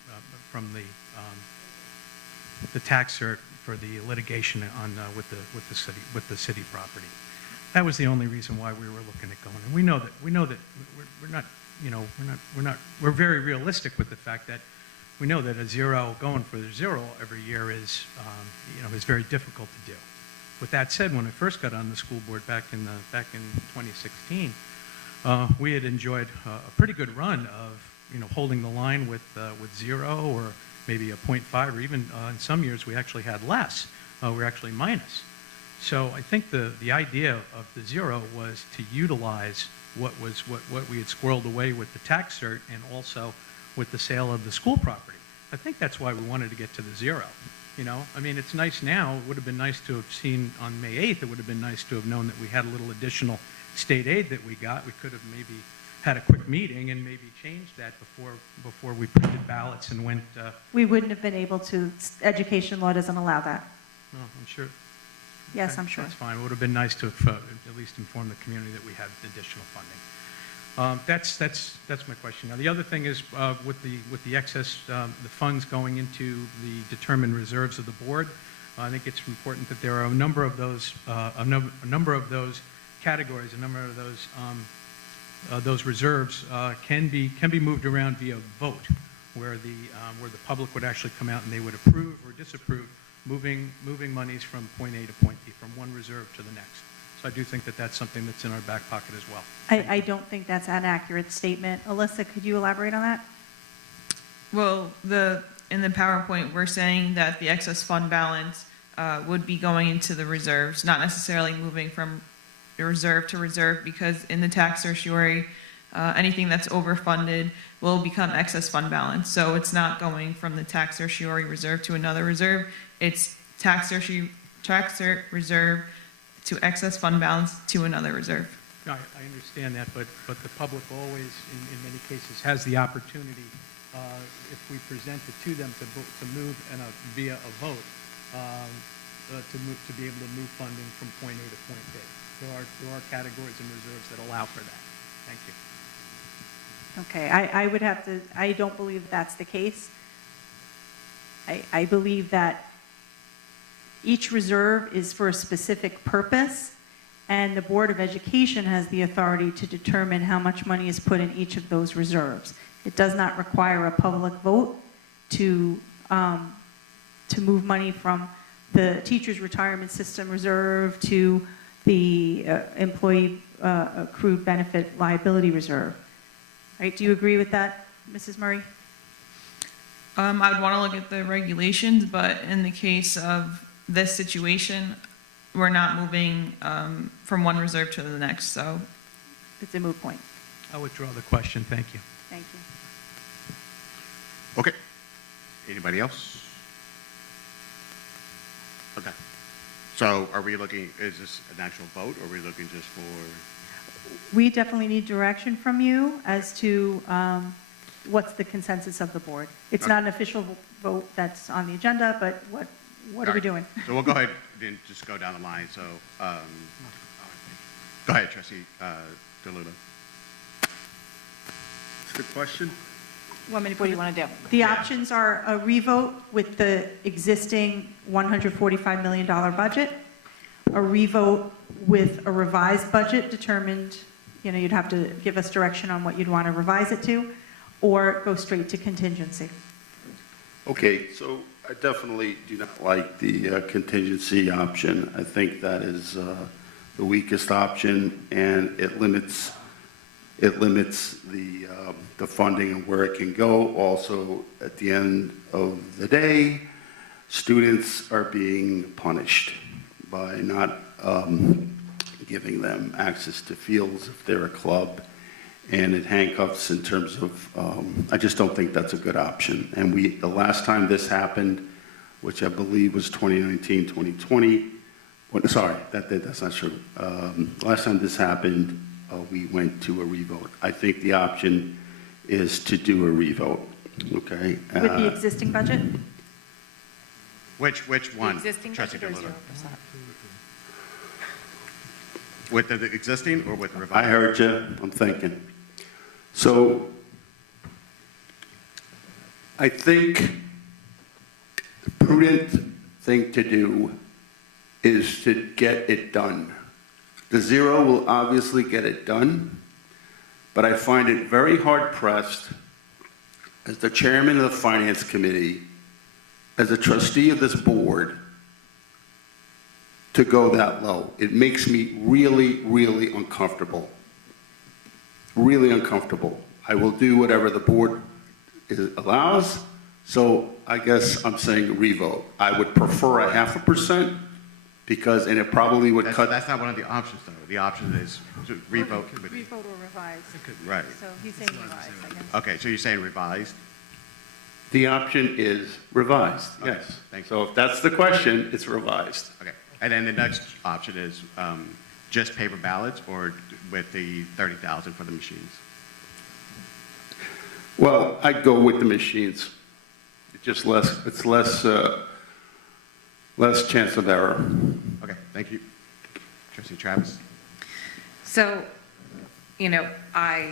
the tax cert for the litigation on, with the city property. That was the only reason why we were looking at going. And we know that we're not, we're very realistic with the fact that we know that going for the zero every year is, is very difficult to do. With that said, when I first got on the school board back in 2016, we had enjoyed a pretty good run of, holding the line with zero or maybe a 0.5, or even in some years we actually had less. We're actually minus. So I think the idea of the zero was to utilize what we had squirreled away with the tax cert and also with the sale of the school property. I think that's why we wanted to get to the zero. I mean, it's nice now. It would have been nice to have seen on May 8th, it would have been nice to have known that we had a little additional state aid that we got. We could have maybe had a quick meeting and maybe changed that before we printed ballots and went. We wouldn't have been able to. Education law doesn't allow that. Well, I'm sure. Yes, Okay, I'm sure. That's fine. It would have been nice to have at least informed the community that we had additional funding. That's my question. Now, the other thing is with the excess, the funds going into the determined reserves of the board. I think it's important that there are a number of those categories, a number of those reserves can be moved around via vote, where the public would actually come out and they would approve or disapprove moving monies from point A to point B, from one reserve to the next. So I do think that that's something that's in our back pocket as well. I don't think that's an accurate statement. Alyssa, could you elaborate on that? Well, in the PowerPoint, we're saying that the excess fund balance would be going into the reserves, not necessarily moving from reserve to reserve, because in the tax certiorari, anything that's overfunded will become excess fund balance. So it's not going from the tax certiorari reserve to another reserve. It's tax cert reserve to excess fund balance to another reserve. I understand that, but the public always, in many cases, has the opportunity, if we present it to them, to move via a vote, to be able to move funding from point A to point B. There are categories and reserves that allow for that. Thank you. Okay, I don't believe that's the case. I believe that each reserve is for a specific purpose, and the Board of Education has the authority to determine how much money is put in each of those reserves. It does not require a public vote to move money from the teacher's retirement system reserve to the employee accrued benefit liability reserve. Right? Do you agree with that, Mrs. Murray? I would want to look at the regulations, but in the case of this situation, we're not moving from one reserve to the next, so. It's a moot point. I'll withdraw the question. Thank you. Thank you. Okay. Anybody else? Okay. So are we looking, is this an actual vote, or are we looking just for? We definitely need direction from you as to what's the consensus of the board. It's not an official vote that's on the agenda, but what are we doing? So we'll go ahead and just go down the line. So go ahead, Trustee DeLuto. It's a good question. What do you want to do? The options are a revote with the existing $145 million budget, a revote with a revised budget determined, you'd have to give us direction on what you'd want to revise it to, or go straight to contingency. Okay, so I definitely do not like the contingency option. I think that is the weakest option, and it limits the funding and where it can go. Also, at the end of the day, students are being punished by not giving them access to fields if they're a club, and it handcuffs in terms of, I just don't think that's a good option. And the last time this happened, which I believe was 2019, 2020, sorry, that's not true. Last time this happened, we went to a revote. I think the option is to do a revote, okay? With the existing budget? Which one? The existing Trustee budget or 0%? DeLuto? With the existing or with the revised? I heard you, I'm thinking. So I think prudent thing to do is to get it done. The zero will obviously get it done, but I find it very hard pressed as the chairman of the finance committee, as a trustee of this board, to go that low. It makes me really, really uncomfortable. Really uncomfortable. I will do whatever the board allows, so I guess I'm saying revote. I would prefer a 0.5%, because, and it probably would cut. That's not one of the options, though. The option is to revote. Revote or revise. Right. So he's saying revise, I guess. Okay, so you're saying revised? The option is revised, yes. Thank you. So if that's the question, it's revised. Okay. And then the next option is just paper ballots, or with the 30,000 for the machines? Well, I'd go with the machines. It's just less chance of error. Okay, thank you. Trustee Travis? So, I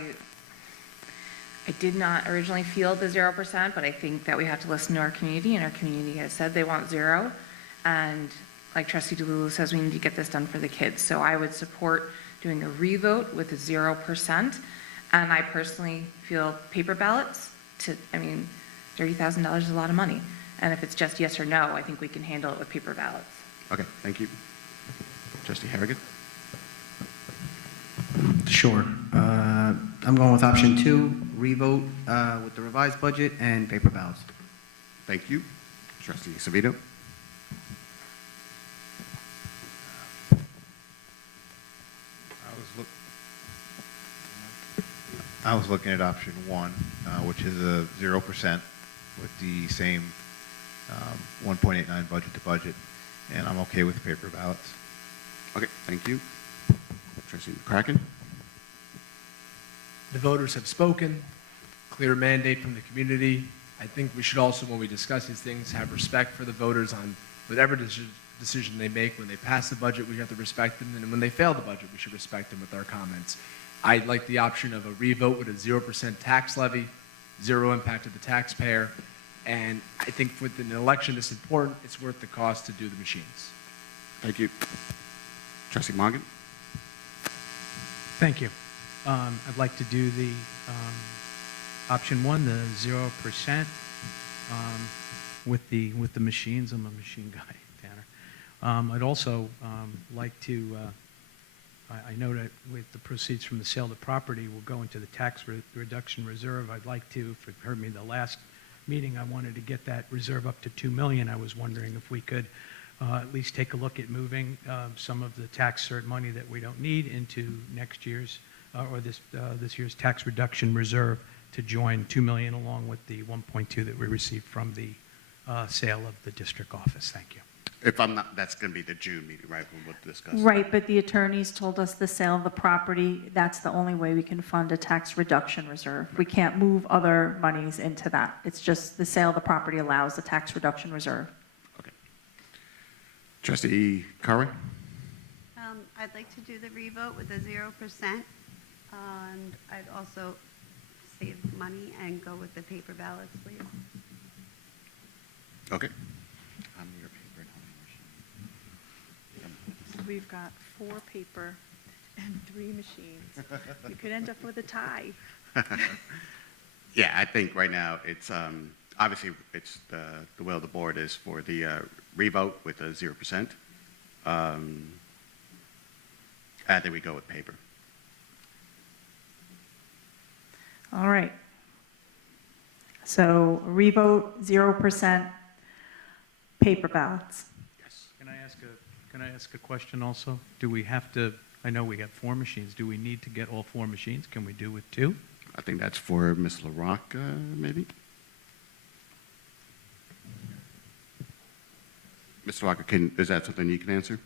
did not originally feel the 0%, but I think that we have to listen to our community, and our community has said they want 0. And like Trustee DeLulu says, we need to get this done for the kids. So I would support doing a revote with a 0%. And I personally feel paper ballots $30,000 is a lot of money. And if it's just yes or no, I think we can handle it with paper ballots. Okay, thank you. Trustee Harrigan? Sure. I'm going with option 2, revote with the revised budget and paper ballots. Thank you. Trustee Savito? I was looking at option 1, which is a 0% with the same 1.89 budget to budget, and I'm okay with paper ballots. Okay, thank you. Trustee McCracken? The voters have spoken, clear mandate from the community. I think we should also, when we discuss these things, have respect for the voters on whatever decision they make. When they pass the budget, we have to respect them, and when they fail the budget, we should respect them with our comments. I'd like the option of a revote with a 0% tax levy, 0 impact to the taxpayer, and I think with an election this important, it's worth the cost to do the machines. Thank you. Trustee Morgan? Thank you. I'd like to do the option 1, the 0%, with the machines. I'm a machine guy, Tanner. I'd also like to. I know that with the proceeds from the sale of the property will go into the tax reduction reserve. I'd like to, if you heard me the last meeting, I wanted to get that reserve up to $2 million. I was wondering if we could at least take a look at moving some of the tax cert money that we don't need into next year's or this year's tax reduction reserve to join $2 million along with the 1.2 that we received from the sale of the district office. Thank you. If I'm not, that's going to be the June meeting, right? We'll discuss. Right, but the attorneys told us the sale of the property, that's the only way we can fund a tax reduction reserve. We can't move other monies into that. It's just the sale of the property allows the tax reduction reserve. Okay. Trustee Curran? I'd like to do the revote with a 0%, and I'd also save money and go with the paper ballots, please. Okay. We've got 4 paper and 3 machines. We could end up with a tie. Yeah, I think right now it's obviously it's the will of the board is for the revote with a 0%. And then we go with paper. All right. So revote, 0%, paper ballots. Can I ask a question also? Do we have to, I know we got 4 machines. Do we need to get all 4 machines? Can we do with 2? I think that's for Ms. LaRocque, maybe? Ms. LaRocque, is that something you can answer?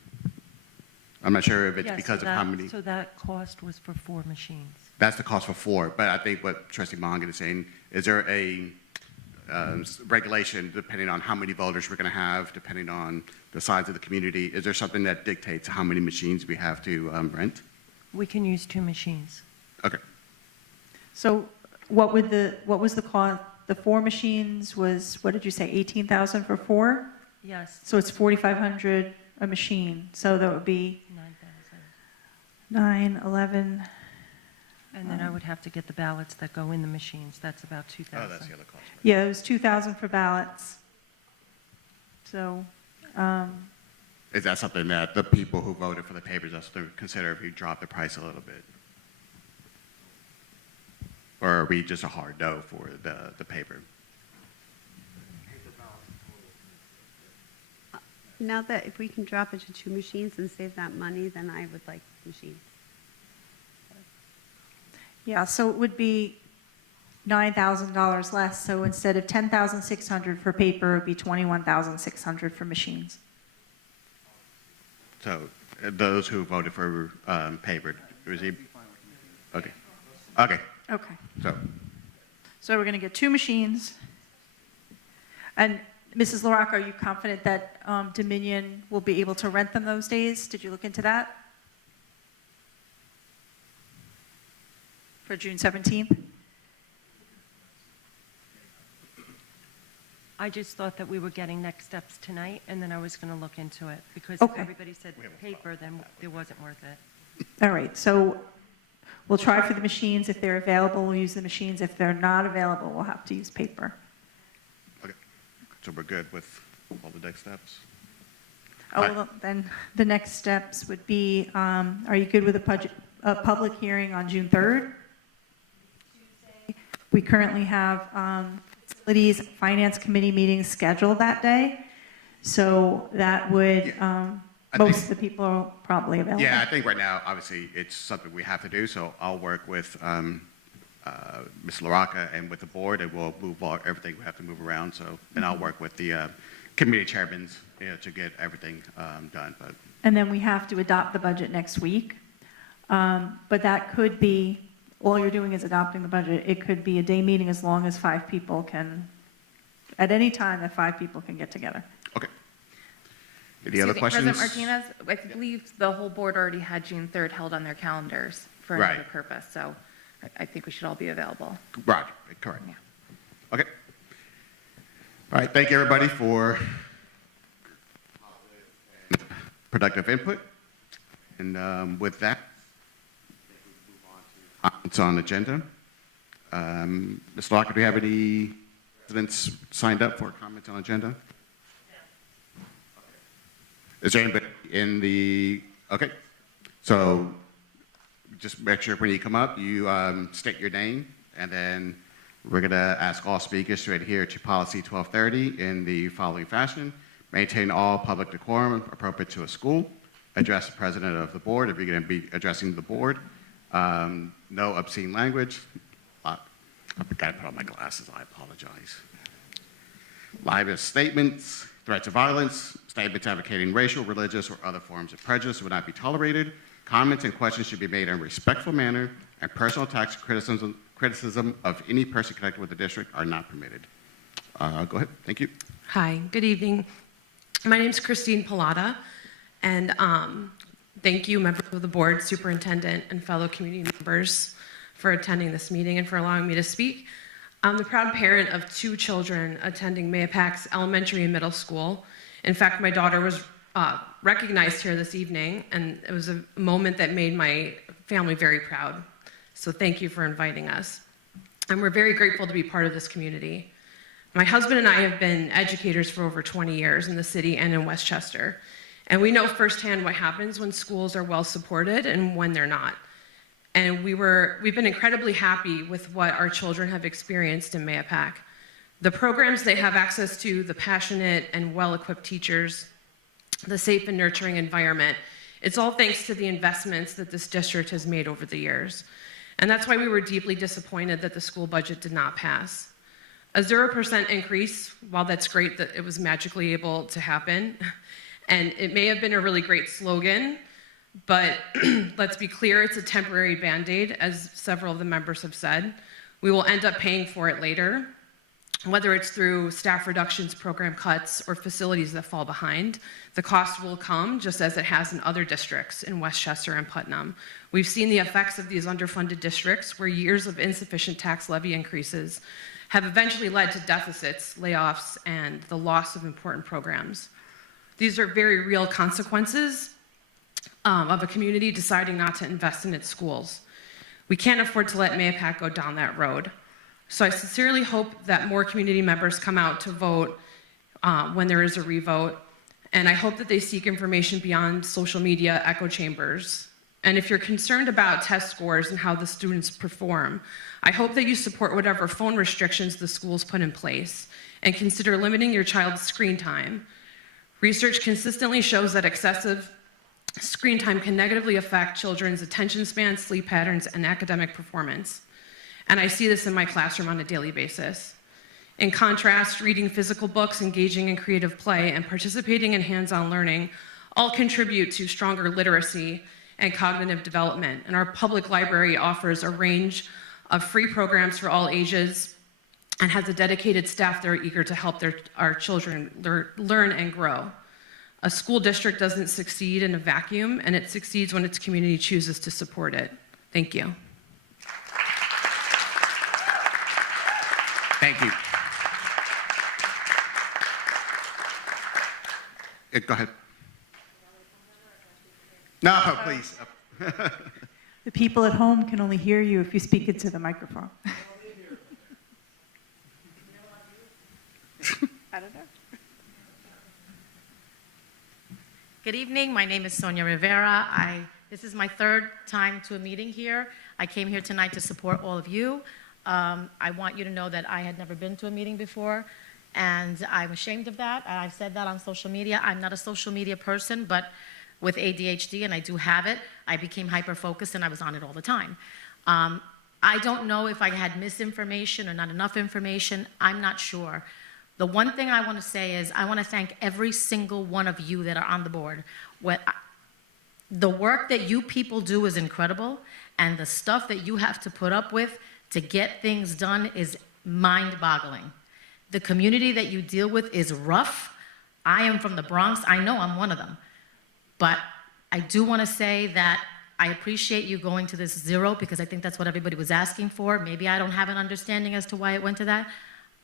I'm not sure if it's because of how many. So that cost was for 4 machines. That's the cost for 4, but I think what Trustee Mongan is saying, is there a regulation depending on how many voters we're going to have, depending on the size of the community? Is there something that dictates how many machines we have to rent? We can use 2 machines. Okay. So what was the cost? The 4 machines was, what did you say, 18,000 for 4? Yes. So it's 4,500 a machine. So that would be 9, 11. And then I would have to get the ballots that go in the machines. That's about 2,000. Oh, that's the other cost. Yeah, it was 2,000 for ballots. So, Is that something that the people who voted for the papers have to consider if you drop the price a little bit? Or are we just a hard no for the paper? Now that if we can drop it to 2 machines and save that money, then I would like machines. yeah, so it would be $9,000 less. So instead of $10,600 for paper, it would be $21,600 for machines. So those who voted for paper, receive? Okay. Okay. Okay. So we're going to get 2 machines. And Mrs. LaRocca, are you confident that Dominion will be able to rent them those days? Did you look into that? For June 17th? I just thought that we were getting next steps tonight, and then I was going to look into it, because if Okay. everybody said paper, then it wasn't worth it. All right, so we'll try for the machines. If they're available, we'll use the machines. If they're not available, we'll have to use paper. Okay. So we're good with all the next steps? Oh, well, then the next steps would be, are you good with a public hearing on June 3rd? Tuesday. We currently have facilities and finance committee meetings scheduled that day. So that would, most of the people are probably available. Yeah, I think right now, obviously, it's something we have to do, so I'll work with Ms. LaRocca and with the board, and we'll move everything we have to move around, so, and I'll work with the committee chairmen, to get everything done, but. And then we have to adopt the budget next week. But that could be, all you're doing is adopting the budget. It could be a day meeting as long as 5 people can, at any time that 5 people can get together. Okay. Any other questions? President Martinez, I believe the whole board already had June 3rd held on their calendars for another Right. purpose, so I think we should all be available. Roger, correct. Okay. All right, thank you, everybody, for productive input. And with that, it's on the agenda. Ms. Locker, do you have any residents signed up for comments on agenda? Is there anybody in the, okay. So just make sure when you come up, you state your name, and then we're going to ask all speakers to adhere to policy 1230 in the following fashion. Maintain all public decorum appropriate to a school. Address the president of the board if you're going to be addressing the board. No obscene language. I forgot to put on my glasses. I apologize. Libelous statements, threats of violence, statements advocating racial, religious, or other forms of prejudice will not be tolerated. Comments and questions should be made in a respectful manner, and personal attacks and criticism of any person connected with the district are not permitted. Go ahead. Thank you. Hi, good evening. My name is Christine Pallotta, and thank you, members of the board, superintendent, and fellow community members for attending this meeting and for allowing me to speak. I'm the proud parent of 2 children attending Mahopac's elementary and middle school. In fact, my daughter was recognized here this evening, and it was a moment that made my family very proud. So thank you for inviting us. And we're very grateful to be part of this community. My husband and I have been educators for over 20 years in the city and in Westchester. And we know firsthand what happens when schools are well supported and when they're not. And we've been incredibly happy with what our children have experienced in Mahopac. The programs they have access to, the passionate and well-equipped teachers, the safe and nurturing environment, it's all thanks to the investments that this district has made over the years. And that's why we were deeply disappointed that the school budget did not pass. A 0% increase, while that's great that it was magically able to happen, and it may have been a really great slogan, but let's be clear, it's a temporary Band-Aid, as several of the members have said. We will end up paying for it later, whether it's through staff reductions, program cuts, or facilities that fall behind. The cost will come, just as it has in other districts in Westchester and Putnam. We've seen the effects of these underfunded districts, where years of insufficient tax levy increases have eventually led to deficits, layoffs, and the loss of important programs. These are very real consequences of a community deciding not to invest in its schools. We can't afford to let Mahopac go down that road. So I sincerely hope that more community members come out to vote when there is a revote, and I hope that they seek information beyond social media echo chambers. And if you're concerned about test scores and how the students perform, I hope that you support whatever phone restrictions the schools put in place and consider limiting your child's screen time. Research consistently shows that excessive screen time can negatively affect children's attention span, sleep patterns, and academic performance. And I see this in my classroom on a daily basis. In contrast, reading physical books, engaging in creative play, and participating in hands-on learning all contribute to stronger literacy and cognitive development. And our public library offers a range of free programs for all ages and has a dedicated staff that are eager to help our children learn and grow. A school district doesn't succeed in a vacuum, and it succeeds when its community chooses to support it. Thank you. Thank you. Go ahead. No, please. The people at home can only hear you if you speak into the microphone. I don't know. Good evening. My name is Sonia Rivera. This is my third time to a meeting here. I came here tonight to support all of you. I want you to know that I had never been to a meeting before, and I'm ashamed of that. I've said that on social media. I'm not a social media person, but with ADHD, and I do have it, I became hyper-focused and I was on it all the time. I don't know if I had misinformation or not enough information. I'm not sure. The one thing I want to say is I want to thank every single one of you that are on the board. The work that you people do is incredible, and the stuff that you have to put up with to get things done is mind-boggling. The community that you deal with is rough. I am from the Bronx. I know I'm one of them. But I do want to say that I appreciate you going to this zero because I think that's what everybody was asking for. Maybe I don't have an understanding as to why it went to that.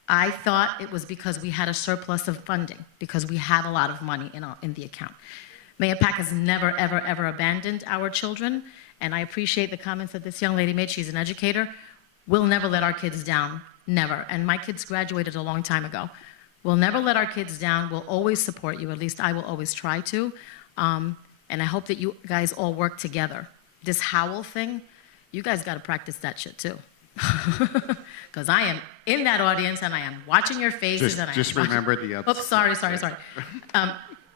I thought it was because we had a surplus of funding, because we have a lot of money in the account. Mahopac has never, ever, ever abandoned our children, and I appreciate the comments that this young lady made. She's an educator. We'll never let our kids down, never. And my kids graduated a long time ago. We'll never let our kids down. We'll always support you. At least I will always try to. And I hope that you guys all work together. This Howl thing, you guys got to practice that shit too. Because I am in that audience and I am watching your faces. Just remember the ups. Oops, sorry.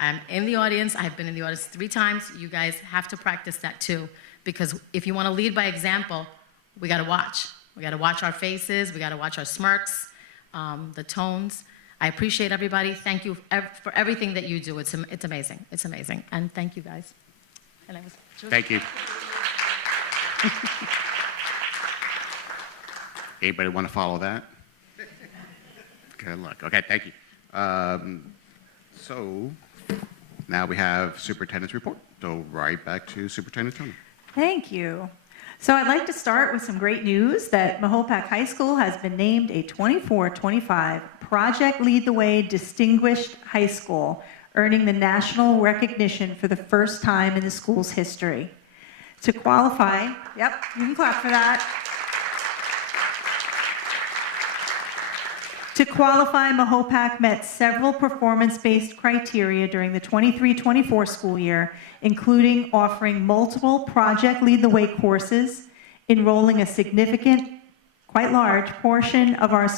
I'm in the audience. I've been in the audience 3 times. You guys have to practice that too. Because if you want to lead by example, we got to watch. We got to watch our faces. We got to watch our smirks, the tones. I appreciate everybody. Thank you for everything that you do. It's amazing. It's amazing. And thank you, guys. Thank you. Anybody want to follow that? Good luck. Okay, thank you. So now we have Superintendent's report. So right back to Superintendent Tony. Thank you. So I'd like to start with some great news that Mahopac High School has been named a 24-25 Project Lead the Way Distinguished High School, earning the national recognition for the first time in the school's history. To qualify, yep, you can clap for that. To qualify, Mahopac met several performance-based criteria during the 23-24 school year, including offering multiple Project Lead the Way courses, enrolling a significant, quite large percentage of our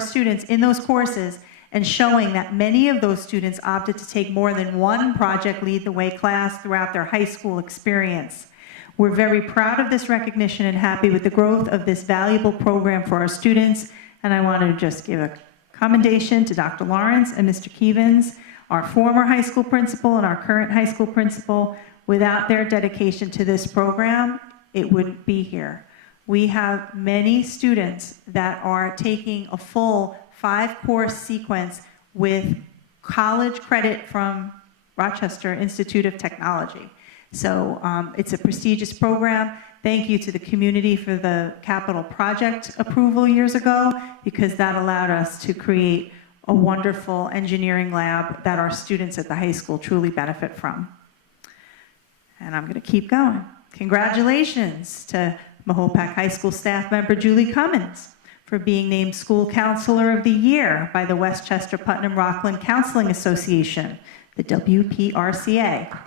students in those courses, and showing that many of those students opted to take more than one Project Lead the Way class throughout their high school experience. We're very proud of this recognition and happy with the growth of this valuable program for our students. And I want to just give a commendation to Dr. Lawrence and Mr. Keevans, our former high school principal and our current high school principal. Without their dedication to this program, it wouldn't be here. We have many students that are taking a full 5-course sequence with college credit from Rochester Institute of Technology. So it's a prestigious program. Thank you to the community for the capital project approval years ago, because that allowed us to create a wonderful engineering lab that our students at the high school truly benefit from. And I'm going to keep going. Congratulations to Mahopac High School staff member Julie Cummins for being named School Counselor of the Year by the Westchester Putnam Rockland Counseling Association, the WPRCA.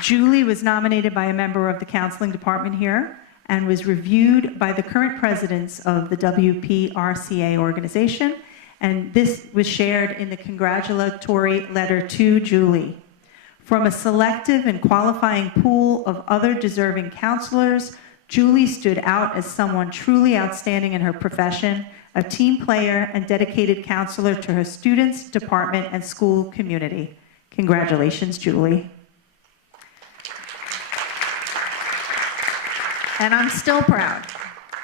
Julie was nominated by a member of the counseling department here and was reviewed by the current presidents of the WPRCA organization, and this was shared in the congratulatory letter to Julie. From a selective and qualifying pool of other deserving counselors, Julie stood out as someone truly outstanding in her profession, a team player and dedicated counselor to her students, department, and school community. Congratulations, Julie. And I'm still proud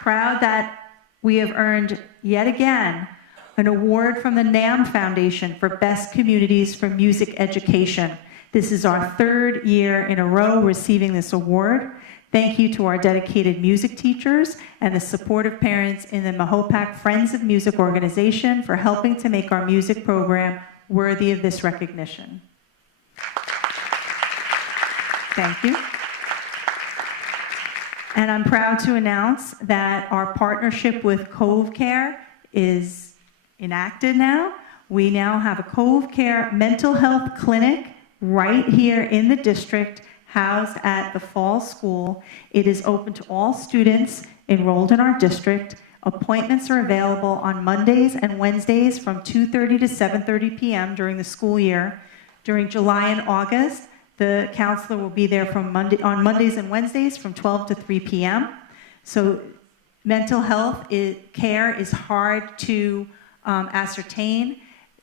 that we have earned yet again an award from the NAM Foundation for Best Communities for Music Education. This is our third year in a row receiving this award. Thank you to our dedicated music teachers and the supportive parents in the Mahopac Friends of Music organization for helping to make our music program worthy of this recognition. Thank you. And I'm proud to announce that our partnership with Cove Care is enacted now. We now have a Cove Care mental health clinic right here in the district, housed at the Fall School. It is open to all students enrolled in our district. Appointments are available on Mondays and Wednesdays from 2:30 to 7:30 p.m. during the school year. During July and August, the counselor will be there on Mondays and Wednesdays from 12 to 3 p.m. So mental health care is hard to ascertain.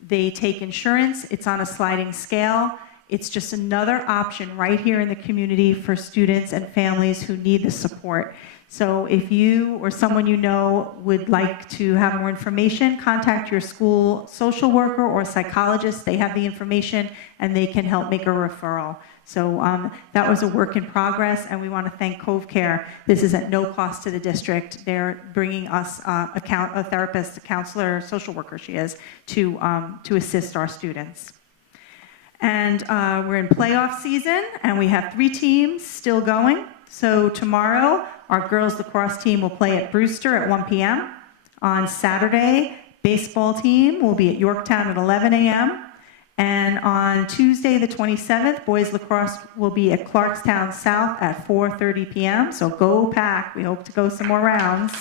They take insurance. It's on a sliding scale. It's just another option right here in the community for students and families who need the support. So if you or someone you know would like to have more information, contact your school social worker or psychologist. They have the information and they can help make a referral. So that was a work in progress, and we want to thank Cove Care. This is at no cost to the district. They're bringing us a therapist, a counselor, social worker she is, to assist our students. And we're in playoff season, and we have 3 teams still going. So tomorrow, our girls lacrosse team will play at Brewster at 1 p.m. On Saturday, baseball team will be at Yorktown at 11 a.m. And on Tuesday, the 27th, boys lacrosse will be at Clarkstown South at 4:30 p.m. So go Pack. We hope to go some more rounds.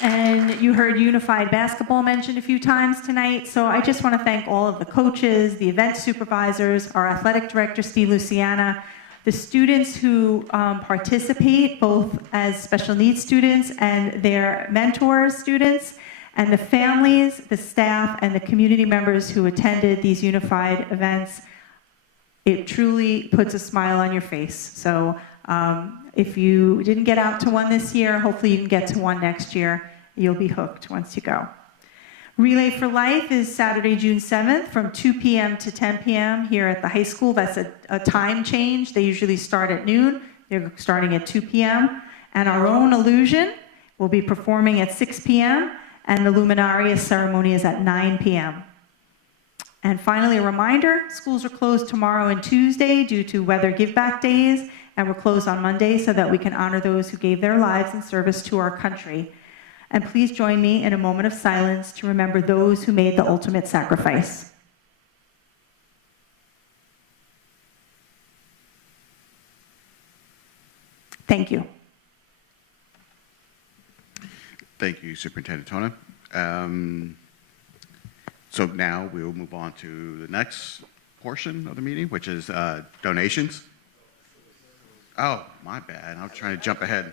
And you heard unified basketball mentioned a few times tonight. So I just want to thank all of the coaches, the event supervisors, our athletic director, Steve Luciana, the students who participate, both as special needs students and their mentors students, and the families, the staff, and the community members who attended these unified events. It truly puts a smile on your face. So if you didn't get out to one this year, hopefully you can get to one next year. You'll be hooked once you go. Relay for Life is Saturday, June 7th from 2 p.m. to 10 p.m. here at the high school. That's a time change. They usually start at noon. They're starting at 2 p.m. And Our Own Illusion will be performing at 6 p.m. and the Luminaria ceremony is at 9 p.m. And finally, a reminder, schools are closed tomorrow and Tuesday due to weather give-back days, and we're closed on Monday so that we can honor those who gave their lives in service to our country. And please join me in a moment of silence to remember those who made the ultimate sacrifice. Thank you. Thank you, Superintendent Tona. So now we'll move on to the next portion of the meeting, which is donations. Oh, my bad. I'm trying to jump ahead.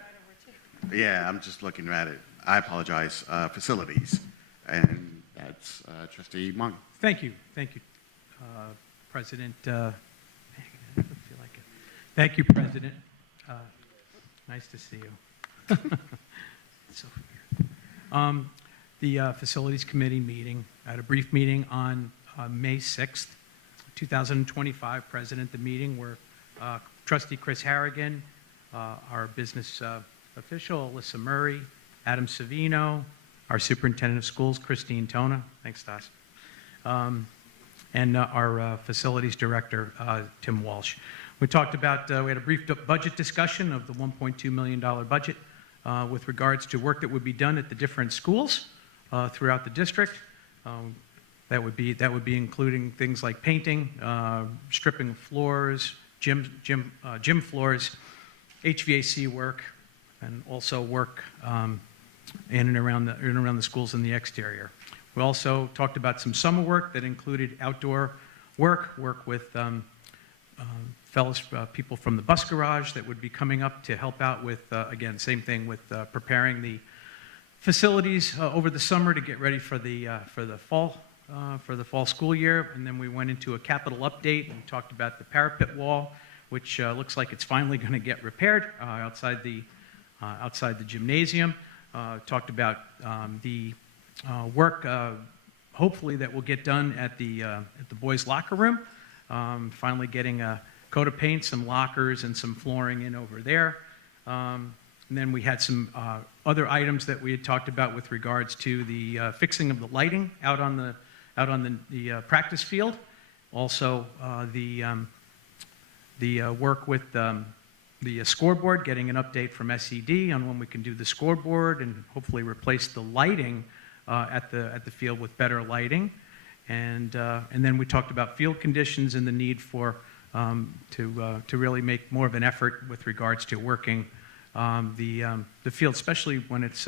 Yeah, I'm just looking at it. I apologize. Facilities. And that's Trustee Mung. Thank you, President. I don't feel like it. Thank you, President. Nice to see you. So weird. The Facilities Committee meeting, I had a brief meeting on May 6th, 2025. Present at the meeting were Trustee Chris Harrigan, our business official, Alyssa Murray, Adam Savino, our superintendent of schools, Christine Tona. Thanks, Stas. And our facilities director, Tim Walsh. We talked about, we had a brief budget discussion of the $1.2 million budget with regards to work that would be done at the different schools throughout the district. That would be including things like painting, stripping of floors, gym floors, HVAC work, and also work in and around the schools in the exterior. We also talked about some summer work that included outdoor work with people from the bus garage that would be coming up to help out with, again, same thing with preparing the facilities over the summer to get ready for the fall school year. And then we went into a capital update and talked about the parapet wall, which looks like it's finally going to get repaired outside the gymnasium. Talked about the work, hopefully, that will get done at the boys' locker room. Finally getting a coat of paint, some lockers, and some flooring in over there. And then we had some other items that we had talked about with regards to the fixing of the lighting out on the practice field. Also, the work with the scoreboard, getting an update from SED on when we can do the scoreboard and hopefully replace the lighting at the field with better lighting. And then we talked about field conditions and the need for to really make more of an effort with regards to working the field, especially when it's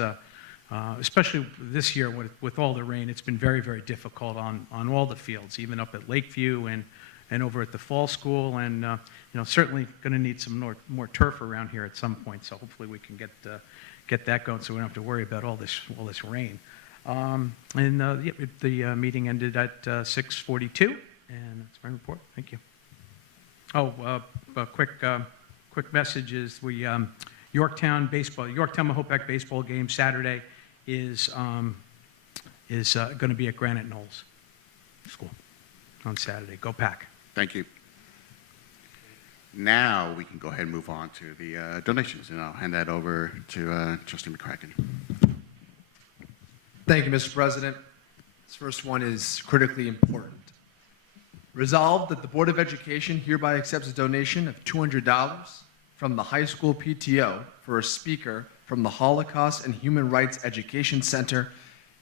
especially this year with all the rain. It's been very, very difficult on all the fields, even up at Lakeview and over at the fall school, and certainly going to need some more turf around here at some point. So hopefully we can get that going, so we don't have to worry about all this rain. The meeting ended at 6:42, and that's my report. Thank you. Oh, a quick message is Yorktown Mahopac baseball game Saturday is going to be at Granite Knolls School on Saturday. Go Pack. Thank you. Now we can go ahead and move on to the donations, and I'll hand that over to Trustee McCracken. Thank you, Mr. President. This first one is critically important. Resolved that the Board of Education hereby accepts a donation of $200 from the high school PTO for a speaker from the Holocaust and Human Rights Education Center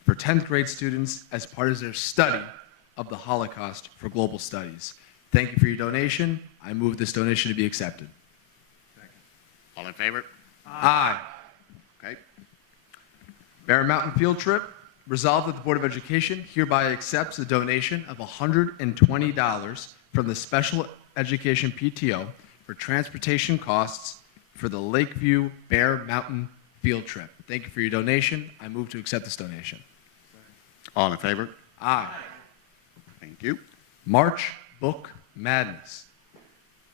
for 10th grade students as part of their study of the Holocaust for global studies. Thank you for your donation. I move this donation to be accepted. All in favor? Aye. Okay. Bear Mountain Field Trip. Resolved that the Board of Education hereby accepts a donation of $120 from the Special Education PTO for transportation costs for the Lakeview Bear Mountain Field Trip. Thank you for your donation. I move to accept this donation. All in favor? Aye. Thank you. March Book Madness.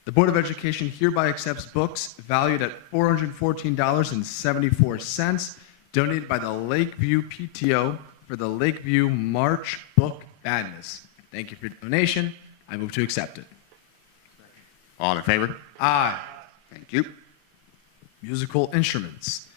The Board of Education hereby accepts books valued at $414.74 donated by the Lakeview PTO for the Lakeview March Book Madness. Thank you for your donation. I move to accept it. All in favor? Aye. Thank you. Musical instruments.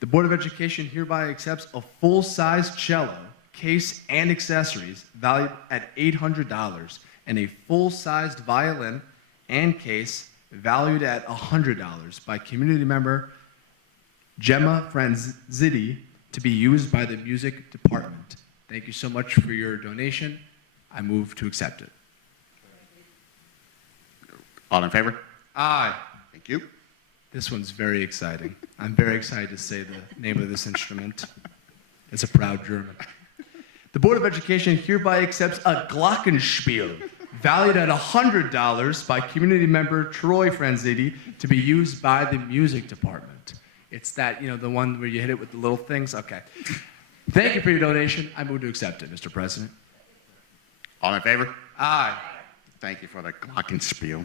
The Board of Education hereby accepts a full-size cello, case, and accessories valued at $800 and a full-sized violin and case valued at $100 by community member Gemma Franzidi to be used by the music department. Thank you so much for your donation. I move to accept it. All in favor? Aye. Thank you. This one's very exciting. I'm very excited to say the name of this instrument. It's a proud German. The Board of Education hereby accepts a Glockenspiel valued at $100 by community member Troy Franzidi to be used by the music department. It's that, the one where you hit it with the little things? Okay. Thank you for your donation. I move to accept it, Mr. President. All in favor? Aye. Thank you for the Glockenspiel.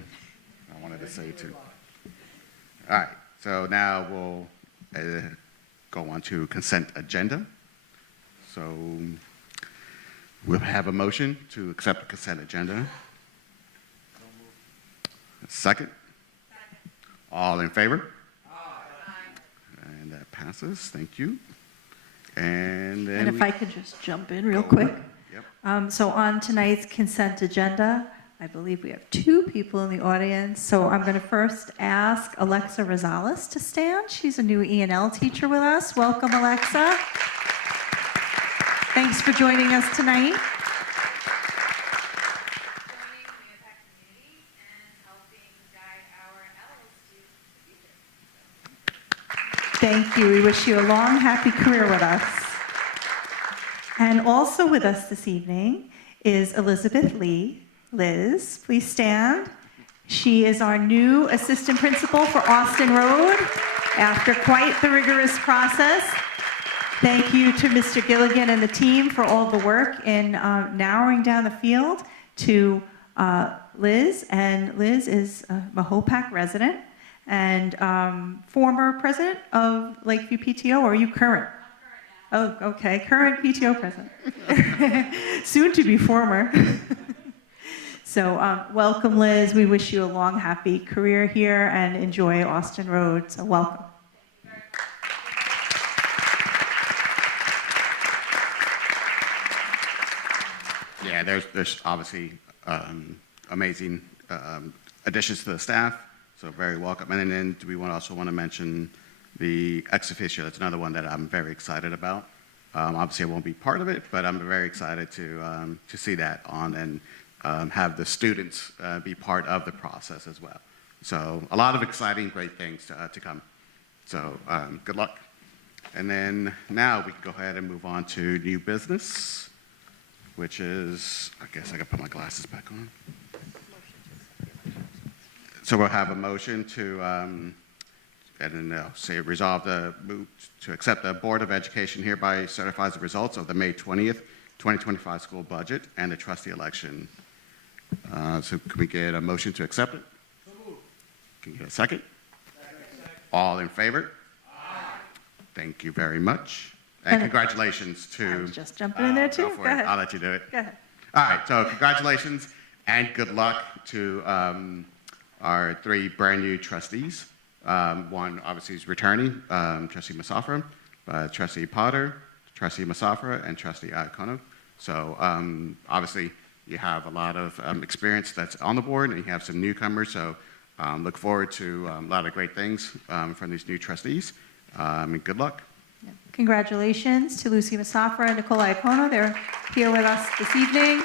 I wanted to say too. All right, so now we'll go on to consent agenda. So we'll have a motion to accept the consent agenda. Second? All in favor? And passes. Thank you. And then And if I could just jump in real quick. So on tonight's consent agenda, I believe we have 2 people in the audience. So I'm going to first ask Alexa Rosales to stand. She's a new E&L teacher with us. Welcome, Alexa. Thanks for joining us tonight. Thank you. We wish you a long, happy career with us. And also with us this evening is Elizabeth Lee. Liz, please stand. She is our new assistant principal for Austin Road after quite the rigorous process. Thank you to Mr. Gilligan and the team for all the work in narrowing down the field to Liz. And Liz is a Mahopac resident and former president of Lakeview PTO, or are you current? Oh, okay, current PTO president. Soon to be former. So welcome, Liz. We wish you a long, happy career here and enjoy Austin Road. So welcome. Yeah, there's obviously amazing additions to the staff, so very welcome. And then we also want to mention the ex officio. That's another one that I'm very excited about. Obviously, I won't be part of it, but I'm very excited to see that on and have the students be part of the process as well. So a lot of exciting, great things to come. So good luck. And then now we can go ahead and move on to new business, which is, I guess I can put my glasses back on. So we'll have a motion to, and then say resolve the move to accept the Board of Education hereby certifies the results of the May 20th, 2025 school budget and the trustee election. So can we get a motion to accept it? Can you get a second? All in favor? Thank you very much. And congratulations to... I was just jumping in there too. Go ahead. I'll let you do it. Go ahead. All right, so congratulations and good luck to our 3 brand new trustees. One obviously is returning, Trustee Masafra, Trustee Potter, Trustee Masafra, and Trustee Iacono. So obviously you have a lot of experience that's on the board, and you have some newcomers. So look forward to a lot of great things from these new trustees. And good luck. Congratulations to Lucy Masafra and Nicole Iacono. They're here with us this evening.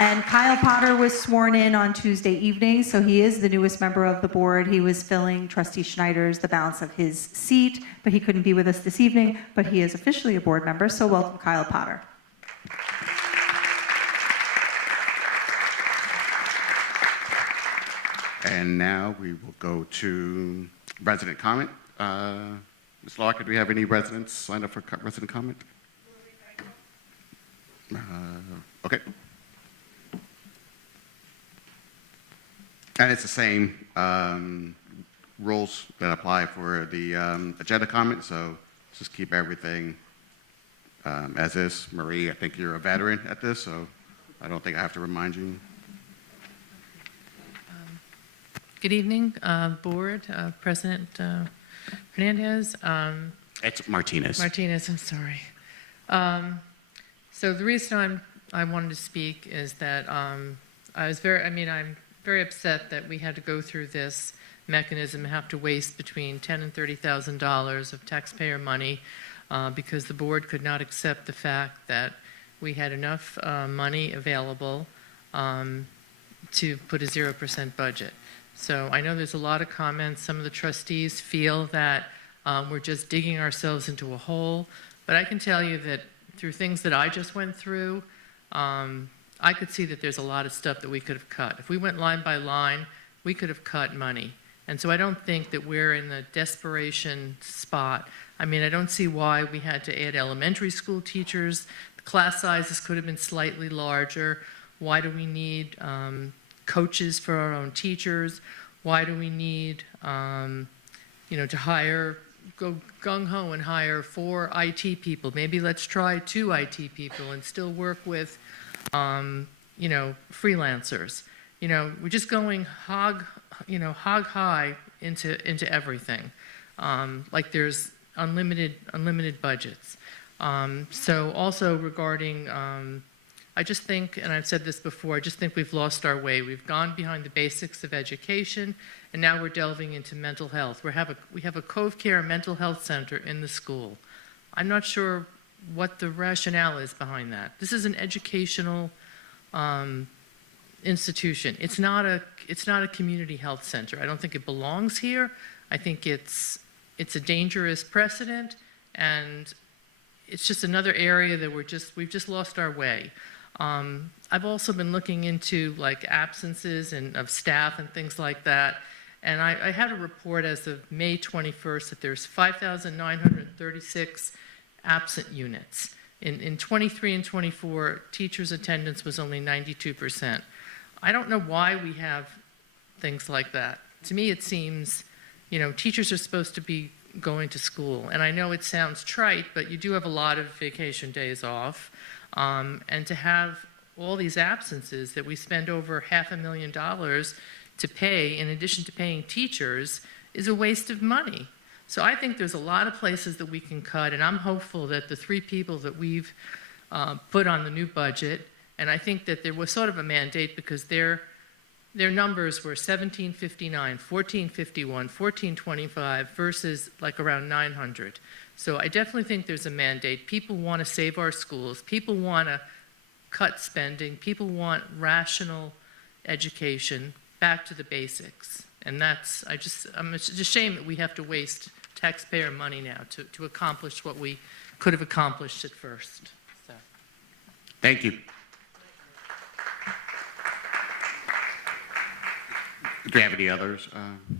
And Kyle Potter was sworn in on Tuesday evening, so he is the newest member of the board. He was filling Trustee Schneider's, the balance of his seat, but he couldn't be with us this evening, but he is officially a board member, so welcome Kyle Potter. And now we will go to resident comment. Ms. Larkin, do we have any residents signed up for resident comment? Okay. And it's the same rules that apply for the agenda comment, so just keep everything as is. Marie, I think you're a veteran at this, so I don't think I have to remind you. Good evening, Board, President Hernandez. It's Martinez. Martinez, I'm sorry. So the reason I wanted to speak is that I'm very upset that we had to go through this mechanism and have to waste between $10,000 and $30,000 of taxpayer money because the board could not accept the fact that we had enough money available to put a 0% budget. So I know there's a lot of comments. Some of the trustees feel that we're just digging ourselves into a hole, but I can tell you that through things that I just went through, I could see that there's a lot of stuff that we could have cut. If we went line by line, we could have cut money. And so I don't think that we're in the desperation spot. I mean, I don't see why we had to add elementary school teachers. The class sizes could have been slightly larger. Why do we need coaches for our own teachers? Why do we need, to go gung-ho and hire 4 IT people? Maybe let's try 2 IT people and still work with, freelancers. We're just going hog hog high into everything. Like there's unlimited budgets. So also regarding, I just think, and I've said this before, I just think we've lost our way. We've gone behind the basics of education, and now we're delving into mental health. We have a Cove Care mental health center in the school. I'm not sure what the rationale is behind that. This is an educational institution. It's not a community health center. I don't think it belongs here. I think it's a dangerous precedent, and it's just another area that we've just lost our way. I've also been looking into like absences of staff and things like that, and I had a report as of May 21st that there's 5,936 absent units. In 23 and 24, teachers' attendance was only 92%. I don't know why we have things like that. To me, it seems, teachers are supposed to be going to school. And I know it sounds trite, but you do have a lot of vacation days off. And to have all these absences that we spend over $500,000 to pay, in addition to paying teachers, is a waste of money. So I think there's a lot of places that we can cut, and I'm hopeful that the 3 people that we've put on the new budget, and I think that there was sort of a mandate because their numbers were 1759, 1451, 1425 versus like around 900. So I definitely think there's a mandate. People want to save our schools. People want to cut spending. People want rational education, back to the basics. And it's a shame that we have to waste taxpayer money now to accomplish what we could have accomplished at first. So. Thank you. Do you have any others,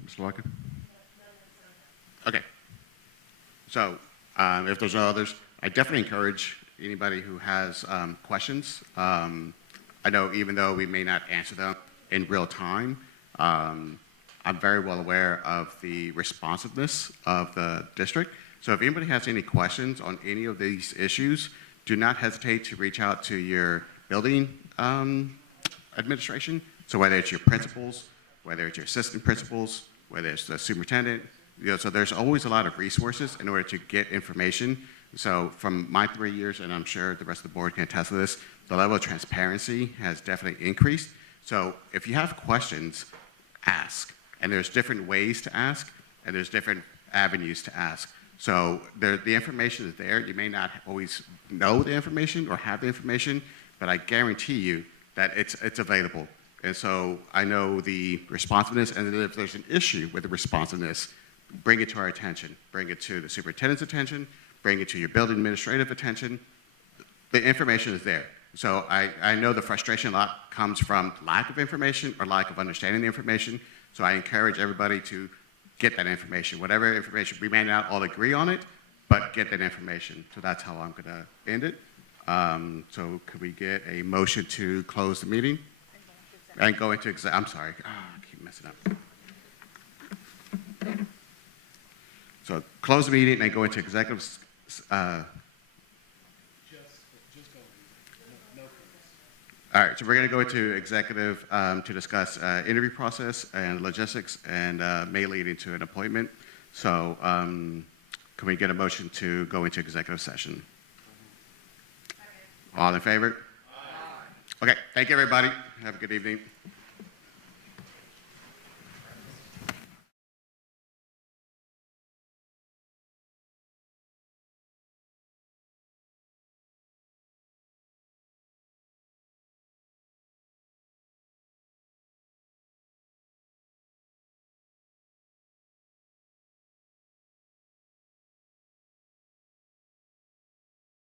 Mr. Larkin? Okay. So if there's no others, I definitely encourage anybody who has questions. I know even though we may not answer them in real time, I'm very well aware of the responsiveness of the district. So if anybody has any questions on any of these issues, do not hesitate to reach out to your building administration. So whether it's your principals, whether it's your assistant principals, whether it's the superintendent, so there's always a lot of resources in order to get information. So from my 3 years, and I'm sure the rest of the board can attest to this, the level of transparency has definitely increased. So if you have questions, ask. And there's different ways to ask, and there's different avenues to ask. So the information is there. You may not always know the information or have the information, but I guarantee you that it's available. And so I know the responsiveness, and if there's an issue with the responsiveness, bring it to our attention. Bring it to the superintendent's attention. Bring it to your building administrative attention. The information is there. So I know the frustration a lot comes from lack of information or lack of understanding the information. So I encourage everybody to get that information. Whatever information, we may not all agree on it, but get that information. So that's how I'm going to end it. So could we get a motion to close the meeting? And go into I'm sorry. Oh, I keep messing up. So close the meeting and go into executive. All right, so we're going to go into executive to discuss interview process and logistics and may lead into an appointment. So can we get a motion to go into executive session? All in favor? Okay, thank you, everybody. Have a good evening.